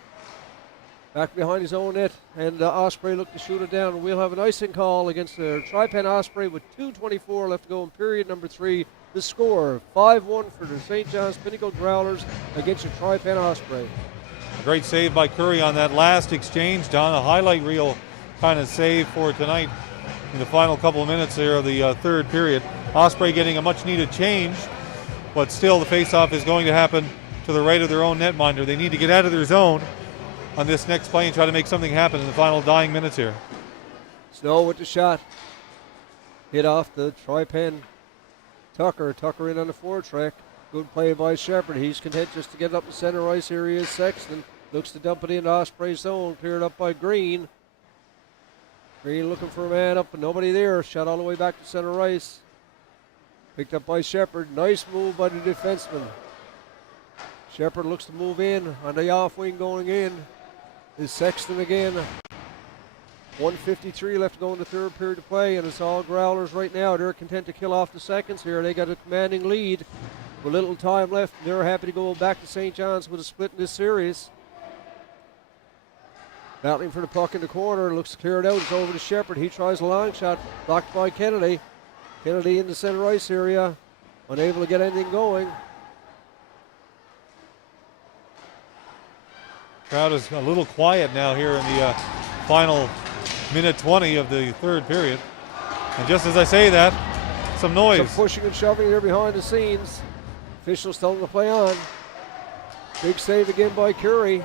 Back behind his own net, and Osprey look to shoot it down. We'll have an icing call against the Tripen Osprey with 2:24 left to go in period number 3. The score, 5-1 for the St. John's Pinnacle Growlers against the Tripen Osprey. A great save by Curry on that last exchange, Don. A highlight reel kind of save for tonight in the final couple of minutes there of the third period. Osprey getting a much-needed change, but still the face-off is going to happen to the right of their own netminder. They need to get out of their zone on this next play and try to make something happen in the final dying minutes here. Snow with the shot. Hit off the Tripen Tucker. Tucker in on the foretrack. Good play by Shepard. He's content just to get up the center ice. Here he is, Sexton. Looks to dump it into Osprey's zone. Cleared up by Green. Green looking for a man up, but nobody there. Shot all the way back to center ice. Picked up by Shepard. Nice move by the defenseman. Shepard looks to move in on the off wing going in. Is Sexton again. 1:53 left to go in the third period of play, and it's all Growlers right now. They're content to kill off the seconds here. They got a commanding lead with little time left. They're happy to go back to St. John's with a split in this series. Battling for the puck in the corner. Looks cleared out. It's over to Shepard. He tries a long shot. Blocked by Kennedy. Kennedy in the center ice area. Unable to get anything going. Crowd is a little quiet now here in the final minute 20 of the third period. And just as I say that, some noise. Some pushing and shoving here behind the scenes. Officials telling them to play on. Big save again by Curry.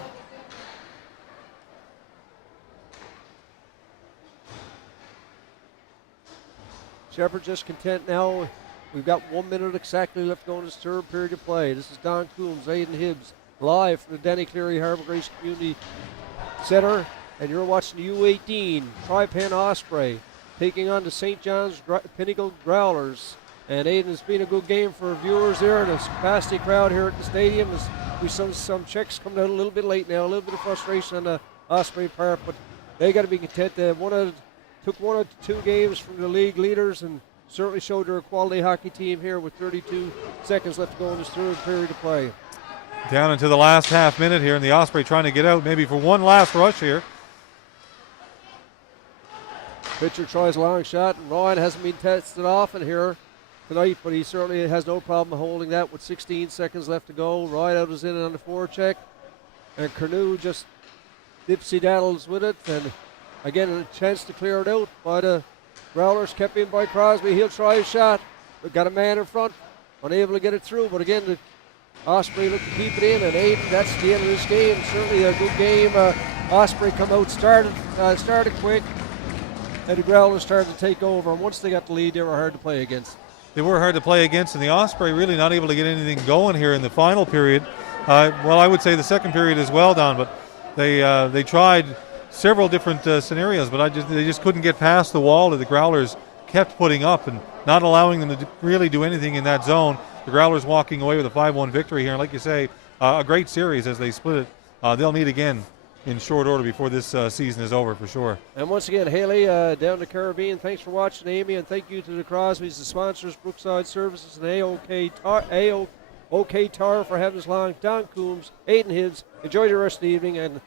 Shepard just content now. We've got 1 minute exactly left going in this third period of play. This is Don Coombs, Aiden Hibbs, live from the Denny Cleary Harbour Grace Community Center. And you're watching the U18 Tripen Osprey taking on the St. John's Pinnacle Growlers. And Aiden, it's been a good game for viewers there, and a capacity crowd here at the stadium. We saw some checks coming out a little bit late now, a little bit of frustration on the Osprey part, but they got to be content. They took one of the 2 games from the league leaders and certainly showed they're a quality hockey team here with 32 seconds left to go in this third period of play. Down into the last half minute here, and the Osprey trying to get out maybe for one last rush here. Pitcher tries a long shot, and Ryan hasn't been tested often here tonight, but he certainly has no problem holding that with 16 seconds left to go. Rideout is in on the forecheck, and Cornu just dipsy-daddles with it, and again a chance to clear it out by the Growlers, kept in by Crosby. He'll try a shot, but got a man in front, unable to get it through, but again the Osprey look to keep it in, and Aiden, that's the end of this game. Certainly a good game. Osprey come out, started quick, and the Growlers started to take over, and once they got the lead, they were hard to play against. They were hard to play against, and the Osprey really not able to get anything going here in the final period. Well, I would say the second period as well, Don, but they tried several different scenarios, but they just couldn't get past the wall that the Growlers kept putting up and not allowing them to really do anything in that zone. The Growlers walking away with a 5-1 victory here, and like you say, a great series as they split it. They'll meet again in short order before this season is over for sure. And once again, Haley down the Caribbean, thanks for watching, Amy, and thank you to the Crosbys, the sponsors, Brookside Services, and AOK Tar for having us along. Don Coombs, Aiden Hibbs. Enjoy the rest of the evening, and